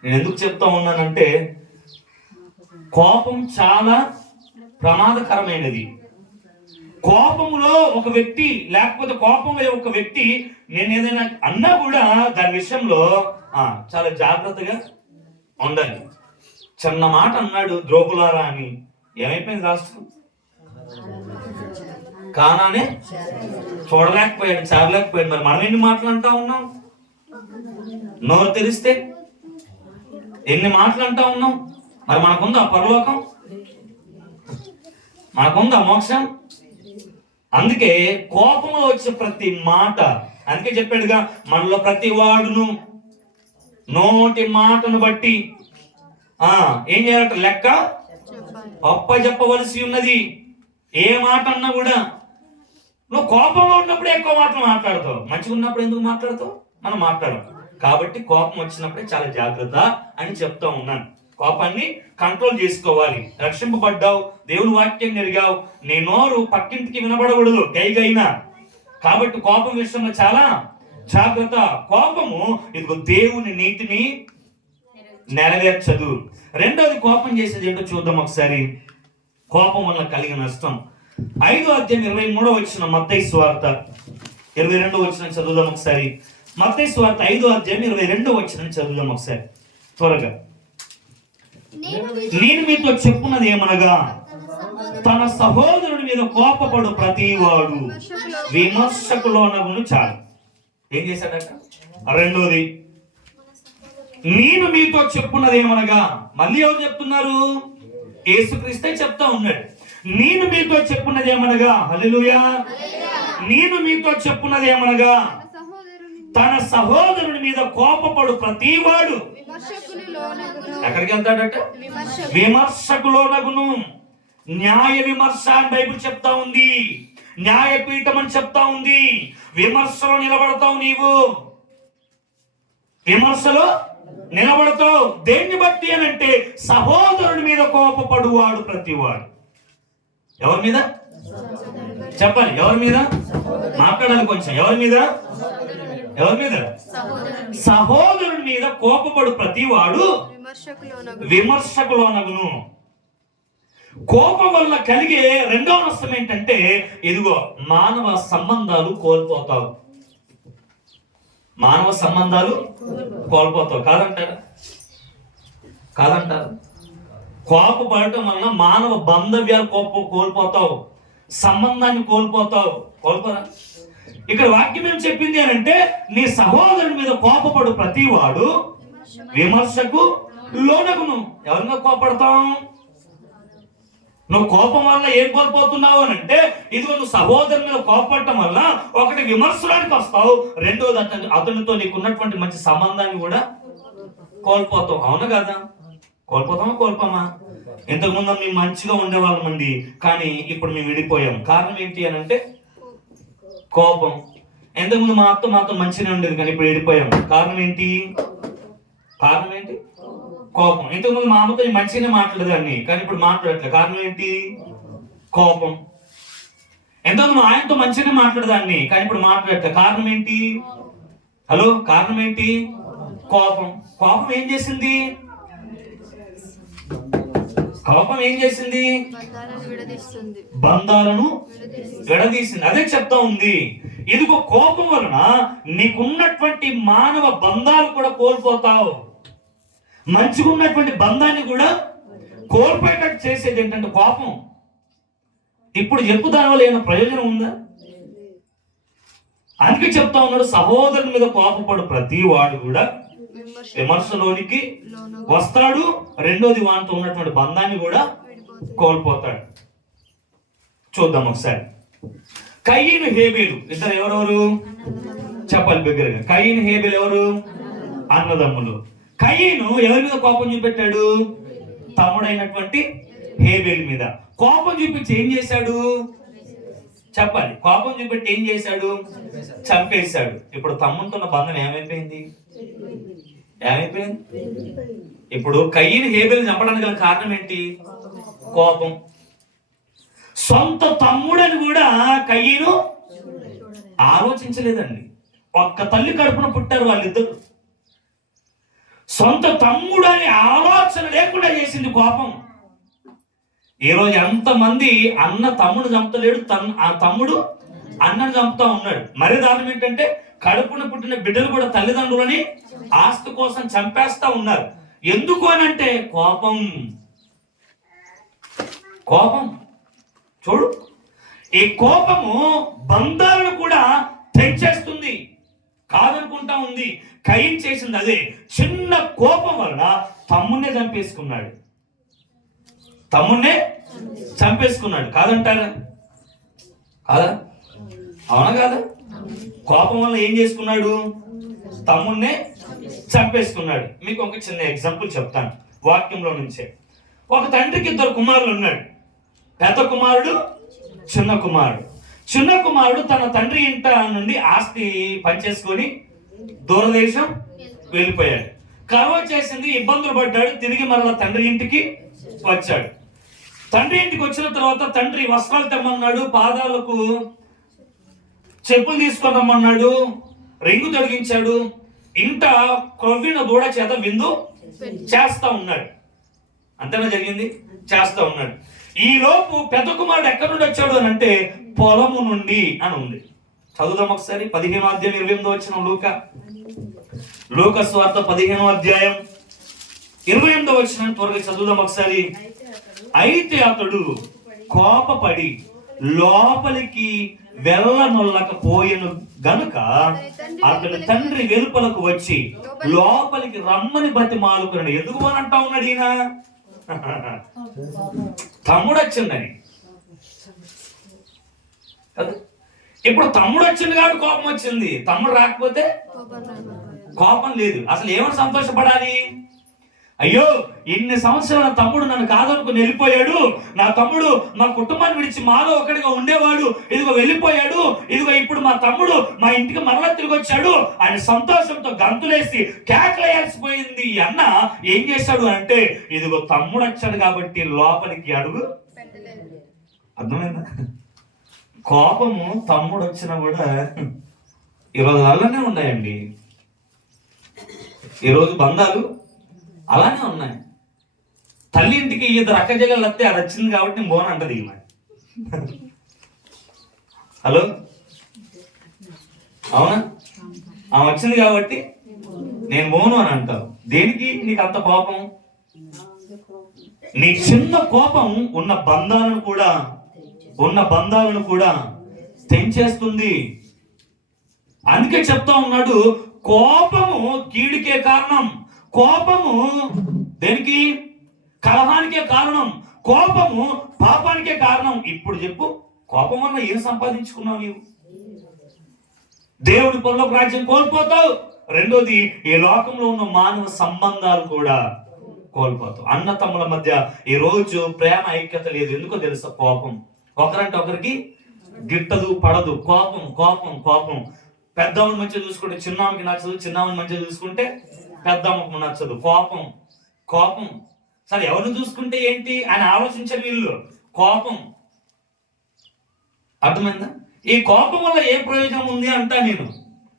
నేను ఎందుకు చెప్తా ఉన్నానంటే కోపం చాలా ప్రమాదకరమైనది. కోపంలో ఒక వ్యక్తి, లేకపోతే కోపంలో ఒక వ్యక్తి నేను ఏదైనా అన్నా కూడా దాని విషయంలో చాలా జాగ్రత్తగా ఉండాలి. చిన్న మాట అన్నాడు, ద్రోపులారా అని. ఏమైపోయింది రాష్ట్రం? కానానే చూడలేకపోయాడు, చేరలేకపోయాడు. మరి మనం ఎన్ని మాటలు అంటా ఉన్నాం? నోరు తెరిస్తే ఎన్ని మాటలు అంటా ఉన్నాం? మరి మనకుందా పరలోకం? మనకుందా మోక్షం? అందుకే కోపంలో వచ్చే ప్రతి మాట, అందుకే చెప్పాడుగా, మనలో ప్రతి వాడును నోటి మాటను బట్టి ఏం చేయాలట? లెక్క చెప్పవలసి ఉన్నది. ఏ మాట అన్నా కూడా నువ్వు కోపంలో ఉన్నప్పుడే ఎక్కువ మాటలు మాట్లాడతావు. మంచిగా ఉన్నప్పుడు ఎందుకు మాట్లాడతావు? మనం మాట్లాడడం. కాబట్టి కోపం వచ్చినప్పుడే చాలా జాగ్రత్త అని చెప్తా ఉన్నాను. కోపాన్ని కంట్రోల్ చేసుకోవాలి. రక్షింపబడ్డావు, దేవుని వాక్యం ఎరిగావు, నీ నోరు పక్కింటికి వినబడకూడదు గైగైనా. కాబట్టి కోపం విషయంలో చాలా జాగ్రత్త. కోపము ఇదిగో దేవుని నీతిని నెరవేర్చదు. రెండోది, కోపం చేసేది ఏంటో చూద్దాం ఒకసారి. కోపం వల్ల కలిగిన నష్టం. 5వ అధ్యాయం 23వ వచనం, మత్తయి సువార్త 22వ వచనం చదువుదాం ఒకసారి. మత్తయి సువార్త 5వ అధ్యాయం 22వ వచనం చదువుదాం ఒకసారి త్వరగా. నేను మీతో చెప్పున్నది ఏమనగా, తన సహోదరుని మీద కోపపడు ప్రతివాడు విమర్శకులోనగును చాలు. ఏం చేశాడట? రెండోది, నేను మీతో చెప్పున్నది ఏమనగా, మళ్ళీ ఎవరు చెప్తున్నారు? యేసుక్రీస్తే చెప్తా ఉన్నాడు. నేను మీతో చెప్పున్నది ఏమనగా, హల్లెలూయా, నేను మీతో చెప్పున్నది ఏమనగా, తన సహోదరుని మీద కోపపడు ప్రతివాడు ఎక్కడికి వెళ్తాడట? విమర్శకులోనగును. న్యాయ విమర్శ అని బైబిల్ చెప్తా ఉంది. న్యాయపీఠం అని చెప్తా ఉంది. విమర్శలో నిలబడతావు నీవు. విమర్శలో నిలబడతావు. దేన్ని బట్టి అని అంటే సహోదరుని మీద కోపపడువాడు ప్రతివాడు. ఎవరి మీద చెప్పాలి? ఎవరి మీద మాట్లాడాలి కొంచెం? ఎవరి మీద? ఎవరి మీద? సహోదరుని మీద కోపపడు ప్రతివాడు విమర్శకులోనగును. కోపం వల్ల కలిగే రెండో నష్టం ఏంటంటే ఇదిగో మానవ సంబంధాలు కోల్పోతావు. మానవ సంబంధాలు కోల్పోతావు. కాదంటారా? కాదంటారు? కోపపడటం వలన మానవ బాంధవ్యాలు కోల్పోతావు, సంబంధాన్ని కోల్పోతావు. కోల్పోరా? ఇక్కడ వాక్యం ఏం చెప్పింది అని అంటే, నీ సహోదరుని మీద కోపపడు ప్రతివాడు విమర్శకు లోనగును. ఎవరిగా కోపడతాం? నువ్వు కోపం వల్ల ఏం కోల్పోతున్నావు అని అంటే ఇదిగో నువ్వు సహోదరుని మీద కోపడటం వల్ల ఒకటి విమర్శడానికి వస్తావు, రెండోది అతనితో నీకున్నటువంటి మంచి సంబంధాన్ని కూడా కోల్పోతావు. అవునా కదా? కోల్పోతామా కోల్పోమా? ఇంతకుముందు మేము మంచిగా ఉండేవాళ్ళమండి, కానీ ఇప్పుడు మేము విడిపోయాం. కారణం ఏంటి అని అంటే కోపం. ఇంతకుముందు మా అత్త మాతో మంచిగా ఉండేది, కానీ ఇప్పుడు విడిపోయాం. కారణం ఏంటి? కారణం ఏంటి? కోపం. ఇంతకుముందు మా అమ్మతో మంచిగానే మాట్లాడేదాన్ని, కానీ ఇప్పుడు మాట్లాడట్లేదు. కారణం ఏంటి? కోపం. ఎంతకుముందు మా ఆయనతో మంచిగానే మాట్లాడేదాన్ని, కానీ ఇప్పుడు మాట్లాడట్లేదు. కారణం ఏంటి? హలో, కారణం ఏంటి? కోపం. కోపం ఏం చేసింది? కోపం ఏం చేసింది? బంధాలను విడదీసింది. అదే చెప్తా ఉంది. ఇదిగో కోపం వలన నీకున్నటువంటి మానవ బంధాలు కూడా కోల్పోతావు. మంచిగా ఉన్నటువంటి బంధాన్ని కూడా కోల్పోయేటట్టు చేసేది ఏంటంటే కోపం. ఇప్పుడు చెప్పు, దానివల్ల ఏమైనా ప్రయోజనం ఉందా? అందుకే చెప్తా ఉన్నాడు, సహోదరుని మీద కోపపడు ప్రతి వాడు కూడా విమర్శలోనికి వస్తాడు. రెండోది, వానితో ఉన్నటువంటి బంధాన్ని కూడా కోల్పోతాడు. చూద్దాం ఒకసారి. కయీను హేబేలు ఇద్దరు ఎవరెవరు చెప్పాలి బిగ్గరగా. కయీను హేబేలు ఎవరు? అన్నదమ్ములు. కయీను ఎవరి మీద కోపం చూపెట్టాడు? తమ్ముడైనటువంటి హేబేలు మీద కోపం చూపించి ఏం చేశాడు? చెప్పాలి. కోపం చూపెట్టి ఏం చేశాడు? చంపేశాడు. ఇప్పుడు తమ్ముడితో ఉన్న బంధం ఏమైపోయింది? ఇప్పుడు కయీను హేబేలు చంపడానికి గల కారణం ఏంటి? కోపం. సొంత తమ్ముడని కూడా కయీను ఆలోచించలేదండి. ఒక్క తల్లి కడుపున పుట్టారు వాళ్ళిద్దరు. సొంత తమ్ముడని ఆలోచన లేకుండా చేసింది కోపం. ఈరోజు ఎంతమంది అన్న తమ్ముడు చంపలేడు, ఆ తమ్ముడు అన్నను చంపుతా ఉన్నాడు. మరి దారుణం ఏంటంటే కడుపున పుట్టిన బిడ్డలు కూడా తల్లిదండ్రులని ఆస్తి కోసం చంపేస్తా ఉన్నారు. ఎందుకు అనంటే కోపం. కోపం. చూడు, ఈ కోపము బంధాలను కూడా తెంచేస్తుంది. కాదనుకుంటా ఉంది. కయీను చేసింది అదే. చిన్న కోపం వలన తమ్మున్నే చంపేసుకున్నాడు. తమ్మున్నే చంపేసుకున్నాడు. కాదంటారా? కాదా? అవునా కాదా? కోపం వల్ల ఏం చేసుకున్నాడు? తమ్మున్నే చంపేసుకున్నాడు. మీకు ఒక చిన్న ఎగ్జాంపుల్ చెప్తాను వాక్యంలో నుంచే. ఒక తండ్రికి ఇద్దరు కుమారులు ఉన్నాడు. పెద్ద కుమారుడు, చిన్న కుమారుడు. చిన్న కుమారుడు తన తండ్రి ఇంట నుండి ఆస్తి పనిచేసుకొని దూరదేశం వెళ్ళిపోయాడు. కరువు చేసింది, ఇబ్బందులు పడ్డాడు. తిరిగి మరలా తండ్రి ఇంటికి వచ్చాడు. తండ్రి ఇంటికి వచ్చిన తర్వాత తండ్రి వస్త్రాలు తెమ్మన్నాడు, పాదాలకు చెప్పులు తీసుకొని రమ్మన్నాడు, రింగు తొడిగించాడు. ఇంట క్రొవ్విన దూడ చేత విందు చేస్తా ఉన్నాడు. అంతేనా జరిగింది? చేస్తా ఉన్నాడు. ఈ లోపు పెద్ద కుమారుడు ఎక్కడి నుండి వచ్చాడు అని అంటే పొలము నుండి అని ఉంది. చదువుదాం ఒకసారి. 15వ అధ్యాయం 28వ వచనం. లూకా సువార్త 15వ అధ్యాయం 28వ వచనం త్వరగా చదువుదాం ఒకసారి. అయితే అతడు కోపపడి లోపలికి వెళ్ళనొల్లకపోయెను గనుక అతని తండ్రి వెలుపలకు వచ్చి లోపలికి రమ్మని బతిమాలుకున్నాడు. ఎందుకు అని అంటా ఉన్నాడు ఈయన? తమ్ముడు వచ్చిందని. ఇప్పుడు తమ్ముడు వచ్చింది కాబట్టి కోపం వచ్చింది. తమ్ముడు రాకపోతే కోపం లేదు. అసలు ఏమని సంతోషపడాలి? అయ్యో, ఇన్ని సంవత్సరాల తమ్ముడు నన్ను కాదనుకుని వెళ్ళిపోయాడు. నా తమ్ముడు మా కుటుంబాన్ని విడిచి మాలో ఒకటిగా ఉండేవాడు, ఇదిగో వెళ్ళిపోయాడు. ఇదిగో ఇప్పుడు మా తమ్ముడు మా ఇంటికి మరలా తిరిగి వచ్చాడు. ఆయన సంతోషంతో గంతులేసి కేకలేయాల్సిపోయింది. అన్న ఏం చేశాడు అంటే, ఇదిగో తమ్ముడు వచ్చాడు కాబట్టి లోపలికి అడుగు. అర్థమైందా? కోపము తమ్ముడు వచ్చినా కూడా ఈరోజు అలానే ఉన్నాయండి. ఈరోజు బంధాలు అలానే ఉన్నాయి. తల్లి ఇంటికి ఇద్దరు అక్క చెల్లెలు వస్తే అది వచ్చింది కాబట్టి నేను బోన్ అంటది ఈమె. హలో, అవునా? ఆమె వచ్చింది కాబట్టి నేను బోను అని అంటావు. దేనికి నీకు అంత కోపం? నీ చిన్న కోపం ఉన్న బంధాలను కూడా తెంచేస్తుంది. అందుకే చెప్తా ఉన్నాడు, కోపము కీడుకే కారణం. కోపము దేనికి? కలహానికే కారణం. కోపము పాపానికే కారణం. ఇప్పుడు చెప్పు, కోపం వల్ల ఏం సంపాదించుకున్నావు నీవు? దేవుడి పరలోక రాజ్యం కోల్పోతావు. రెండోది, ఈ లోకంలో ఉన్న మానవ సంబంధాలు కూడా కోల్పోతావు. అన్న తమ్ముల మధ్య ఈ రోజు ప్రేమ ఐక్యత లేదు. ఎందుకో తెలుసా? కోపం. ఒకరంటే ఒకరికి గిట్టదు, పడదు. కోపం కోపం కోపం. పెద్దవాడిని మంచిగా చూసుకుంటే చిన్నవాడికి నచ్చదు, చిన్నవాడిని మంచిగా చూసుకుంటే పెద్దమ్మకు నచ్చదు. కోపం కోపం సరే ఎవరిని చూసుకుంటే ఏంటి అని ఆలోచించరు వీళ్ళు. కోపం, అర్థమైందా? ఈ కోపం వల్ల ఏ ప్రయోజనం ఉంది అంటా నేను.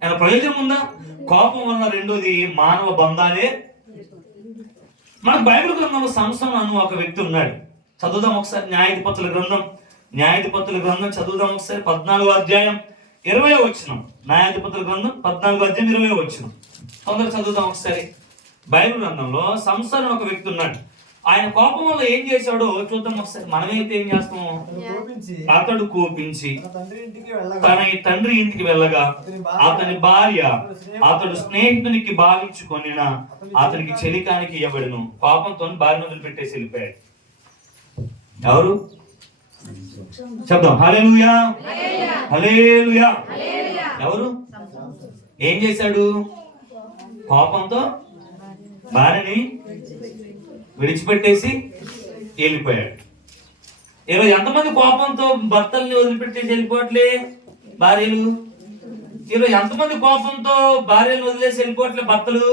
ఏమైనా ప్రయోజనం ఉందా? కోపం వల్ల రెండోది మానవ బంధాలే. మనకు బైబిల్ గ్రంథంలో సంసోను అను ఒక వ్యక్తి ఉన్నాడు. చదువుదాం ఒకసారి న్యాయాధిపతుల గ్రంథం చదువుదాం ఒకసారి. 14వ అధ్యాయం 20వ వచనం. న్యాయాధిపతుల గ్రంథం 14వ అధ్యాయం 20వ వచనం. తొందరగా చదువుదాం ఒకసారి. బైబిల్ గ్రంథంలో సంసోను ఒక వ్యక్తి ఉన్నాడు. ఆయన కోపం వల్ల ఏం చేశాడో చూద్దాం ఒకసారి. మనమైతే ఏం చేస్తాము? అతడు కోపించి తన తండ్రి ఇంటికి వెళ్ళగా అతని భార్య అతడు స్నేహితునికి భావించుకొనిన అతనికి చెలికానికి ఇవ్వబడును. కోపంతో భార్యను వదిలిపెట్టేసి వెళ్ళిపోయాడు. ఎవరు చెప్దాం? హల్లెలూయా, హల్లెలూయా. ఎవరు? ఏం చేశాడు? కోపంతో భార్యని విడిచిపెట్టేసి వెళ్ళిపోయాడు. ఈరోజు ఎంతమంది కోపంతో భర్తల్ని వదిలిపెట్టేసి వెళ్ళిపోవట్లే భార్యలు? ఈరోజు ఎంతమంది కోపంతో భార్యలు వదిలేసి వెళ్ళిపోవట్లే భర్తలు?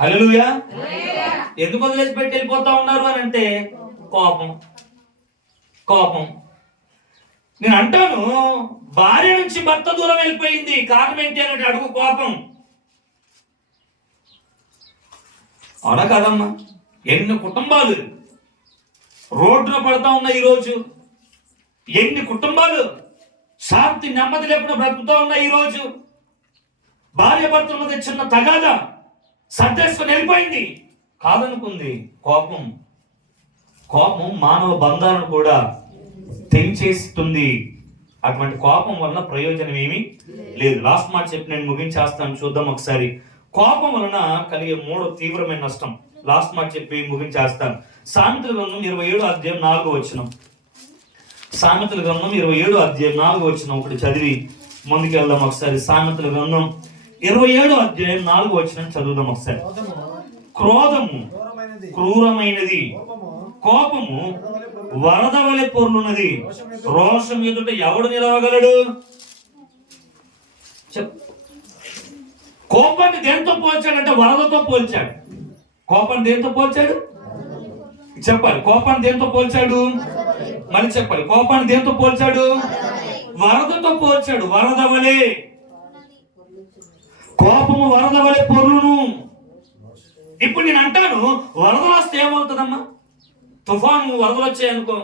హల్లెలూయా. ఎందుకు వదిలేసి పెట్టి వెళ్ళిపోతా ఉన్నారు అని అంటే కోపం. కోపం. నేను అంటాను, భార్య నుంచి భర్త దూరం వెళ్ళిపోయింది. కారణం ఏంటి అని అడుగు. కోపం. అవునా కాదమ్మా? ఎన్ని కుటుంబాలు రోడ్డున పడతా ఉన్నాయి ఈరోజు. ఎన్ని కుటుంబాలు శాంతి నెమ్మది లేకుండా బ్రతుకుతూ ఉన్నాయి ఈరోజు. భార్య భర్తల మధ్య చిన్న తగాదా సర్దేసుకొని వెళ్ళిపోయింది. కాదనుకుంది. కోపం. కోపం మానవ బంధాలను కూడా తెంచేస్తుంది. అటువంటి కోపం వలన ప్రయోజనం ఏమీ లేదు. లాస్ట్ మాట చెప్పి నేను ముగించేస్తాను. చూద్దాం ఒకసారి. కోపం వలన కలిగే 3 తీవ్రమైన నష్టం. లాస్ట్ మాట చెప్పి ముగించేస్తాను. సామెతల గ్రంథం 27వ అధ్యాయం 4వ వచనం. సామెతల గ్రంథం 27వ అధ్యాయం 4వ వచనం ఒకటి చదివి ముందుకు వెళ్దాం ఒకసారి. సామెతల గ్రంథం 27వ అధ్యాయం 4వ వచనం చదువుదాం ఒకసారి. క్రోధము క్రూరమైనది, కోపము వరద వలె పొర్లున్నది. రోషం ఎదుట ఎవడు నిలవగలడు? కోపాన్ని దేంతో పోల్చాడంటే వరదతో పోల్చాడు. కోపాన్ని దేంతో పోల్చాడు? చెప్పాలి. కోపాన్ని దేంతో పోల్చాడు? మళ్ళీ చెప్పాలి. కోపాన్ని దేంతో పోల్చాడు? వరదతో పోల్చాడు. వరద వలె. కోపము వరద వలె పొర్లును. ఇప్పుడు నేను అంటాను, వరదలు వస్తే ఏమవుతుందమ్మా? తుఫాను వరదలు వచ్చాయనుకో,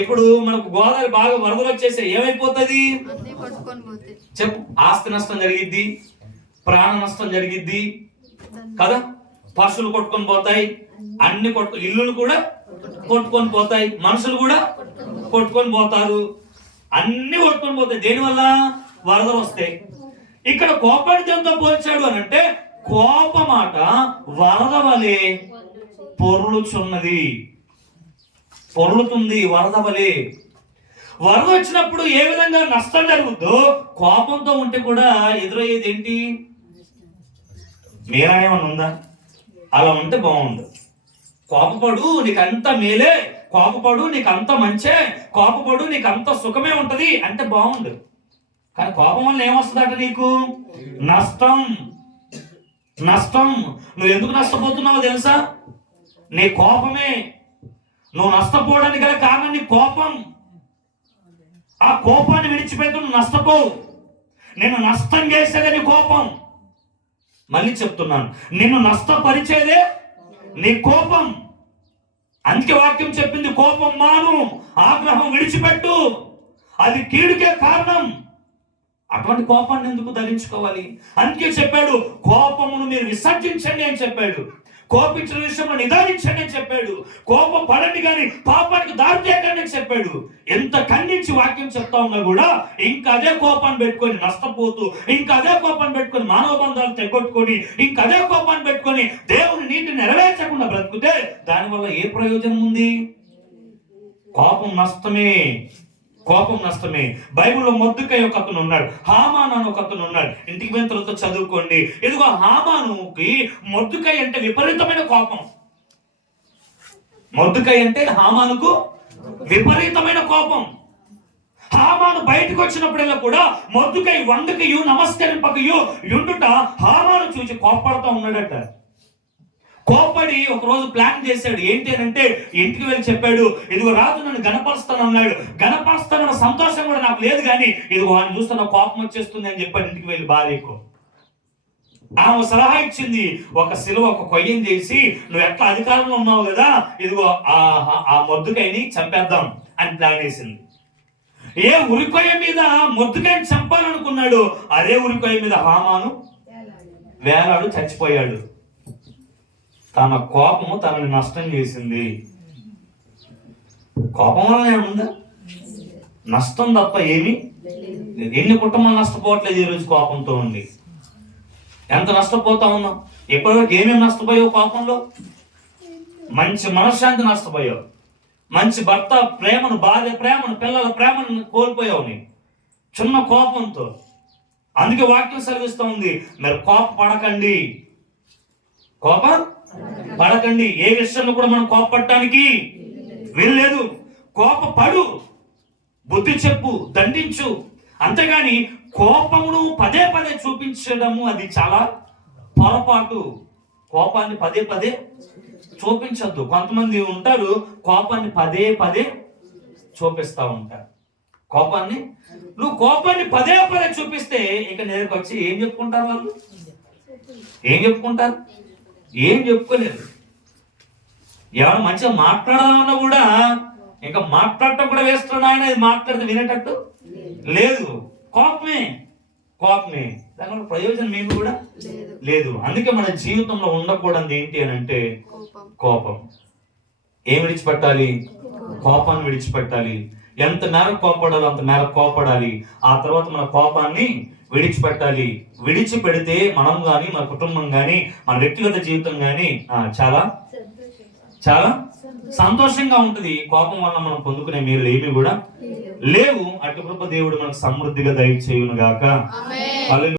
ఇప్పుడు మనకు గోదావరి బాగా వరదలు వచ్చేసే ఏమైపోతుంది? చెప్పు. ఆస్తి నష్టం జరిగిద్ది, ప్రాణ నష్టం జరిగిద్ది కదా. పశువులు కొట్టుకొని పోతాయి, అన్ని ఇల్లులు కూడా కొట్టుకొని పోతాయి, మనుషులు కూడా కొట్టుకొని పోతారు, అన్ని కొట్టుకొని పోతాయి. దేనివల్ల? వరదలు వస్తాయి. ఇక్కడ కోపాన్ని పోల్చాడు అని అంటే కోపమాట వరద వలె పొర్లుచున్నది. పొర్లుతుంది వరద వలె. వరద వచ్చినప్పుడు ఏ విధంగా నష్టం జరుగుద్దో కోపంతో ఉంటే కూడా ఎదురయ్యేది ఏంటి? మేలా ఏమన్నా ఉందా? అలా ఉంటే బాగుండు. కోపపడు నీకంత మేలే, కోపపడు నీకంత మంచే, కోపపడు నీకంత సుఖమే ఉంటది అంటే బాగుండు. కానీ కోపం వల్ల ఏమొస్తుందట నీకు? నష్టం. నష్టం. నువ్వు ఎందుకు నష్టపోతున్నావో తెలుసా? నీ కోపమే. నువ్వు నష్టపోవడానికి గల కారణం నీ కోపం. ఆ కోపాన్ని విడిచిపెట్టు, నువ్వు నష్టపోవు. నేను నష్టం చేసేదే కోపం. మళ్ళీ చెప్తున్నాను, నిన్ను నష్టపరిచేదే నీ కోపం. అందుకే వాక్యం చెప్పింది, కోపం మాను, ఆగ్రహం విడిచిపెట్టు, అది కీడుకే కారణం. అటువంటి కోపాన్ని ఎందుకు ధరించుకోవాలి? అందుకే చెప్పాడు, కోపమును మీరు విసర్జించండి అని చెప్పాడు. కోపించిన విషయంలో నిదానించండి అని చెప్పాడు. కోపం పడండి కానీ పాపానికి దారి తీయకండి అని చెప్పాడు. ఎంత ఖండించి వాక్యం చెప్తా ఉన్నా కూడా ఇంకా అదే కోపాన్ని పెట్టుకొని నష్టపోతూ, ఇంకా అదే కోపాన్ని పెట్టుకొని మానవ బంధాలు తెగొట్టుకొని, ఇంకా అదే కోపాన్ని పెట్టుకొని దేవుని నీతిని నెరవేర్చకుండా బ్రతుకుతే దానివల్ల ఏ ప్రయోజనం ఉంది? కోపం నష్టమే. కోపం నష్టమే. బైబిల్లో మొర్దెకై ఒక అతను ఉన్నాడు, హామాను అని ఒక అతను ఉన్నాడు. ఇంటికి పోయిన తర్వాత చదువుకోండి. ఇదిగో హామానుకి మొర్దెకై అంటే విపరీతమైన కోపం. మొర్దెకై అంటే హామానుకు విపరీతమైన కోపం. హామాను బయటకు వచ్చినప్పుడల్లా కూడా మొద్దుకై వంగకయు నమస్కరింపకయు యుండుట హామాను చూసి కోప్పడుతూ ఉన్నాడట. కోప్పడి ఒక రోజు ప్లాన్ చేశాడు. ఏంటి అంటే ఇంటికి వెళ్ళి చెప్పాడు, ఇదిగో రాజు నన్ను గణపరుస్తాను అన్నాడు. గణపరుస్తానన్న సంతోషం కూడా నాకు లేదు, కానీ ఇదిగో ఆయన చూస్తే నాకు కోపం వచ్చేస్తుంది అని చెప్పాడు ఇంటికి వెళ్ళి భార్యకు. ఆమె సలహా ఇచ్చింది, ఒక సిలువ ఒక కొయ్యం చేసి నువ్వు ఎట్లా అధికారంలో ఉన్నావు కదా, ఇదిగో ఆ మొద్దుకైని చంపేద్దాం అని ప్లాన్ వేసింది. ఏ ఉరికొయ్య మీద మొద్దుకైని చంపాలనుకున్నాడు, అదే ఉరికొయ్య మీద హామాను వేలాడు చచ్చిపోయాడు. తన కోపము తనని నష్టం చేసింది. కోపం వల్ల ఏముందా? నష్టం తప్ప ఏమి. ఎన్ని కుటుంబాలు నష్టపోవట్లేదు ఈరోజు కోపంతో ఉంది. ఎంత నష్టపోతా ఉన్నాం. ఇప్పటివరకు ఏమేమి నష్టపోయావు కోపంలో? మంచి మనశ్శాంతి నష్టపోయావు, మంచి భర్త ప్రేమను, భార్య ప్రేమను, పిల్లల ప్రేమను కోల్పోయావు నీ చిన్న కోపంతో. అందుకే వాక్యం సెలవిస్తూ ఉంది, మీరు కోప పడకండి, కోప పడకండి. ఏ విషయంలో కూడా మనం కోపపడటానికి వీల్లేదు. కోపపడు, బుద్ధి చెప్పు, దండించు. అంతేగాని కోపమును పదే పదే చూపించడము అది చాలా పొరపాటు. కోపాన్ని పదే పదే చూపించద్దు. కొంతమంది ఉంటారు కోపాన్ని పదే పదే చూపిస్తూ ఉంటారు. నువ్వు కోపాన్ని పదే పదే చూపిస్తే ఇక నేరుకు వచ్చి ఏం చెప్పుకుంటారు వాళ్ళు? ఏం చెప్పుకుంటారు? ఏం చెప్పుకోలేరు. ఎవరు మంచిగా మాట్లాడాలన్నా కూడా ఇంకా మాట్లాడటం కూడా వేస్తున్నాడు ఆయన. ఇది మాట్లాడితే వినేటట్టు లేదు. కోపమే దానివల్ల ప్రయోజనం ఏమి కూడా లేదు. అందుకే మన జీవితంలో ఉండకూడదు ఏంటి అని అంటే కోపం. ఏం విడిచిపెట్టాలి? కోపాన్ని విడిచిపెట్టాలి. ఎంత మేరకు కోపడాలో అంత మేరకు కోపడాలి. ఆ తర్వాత మన కోపాన్ని విడిచిపెట్టాలి. విడిచిపెడితే మనం కానీ, మన కుటుంబం కానీ, మన వ్యక్తిగత జీవితం కానీ చాలా చాలా సంతోషంగా ఉంటుంది. కోపం వల్ల మనం పొందుకునే మేలు ఏమి కూడా లేవు. అటు కృప దేవుడు మనకు సమృద్ధిగా దయచేయును గాక.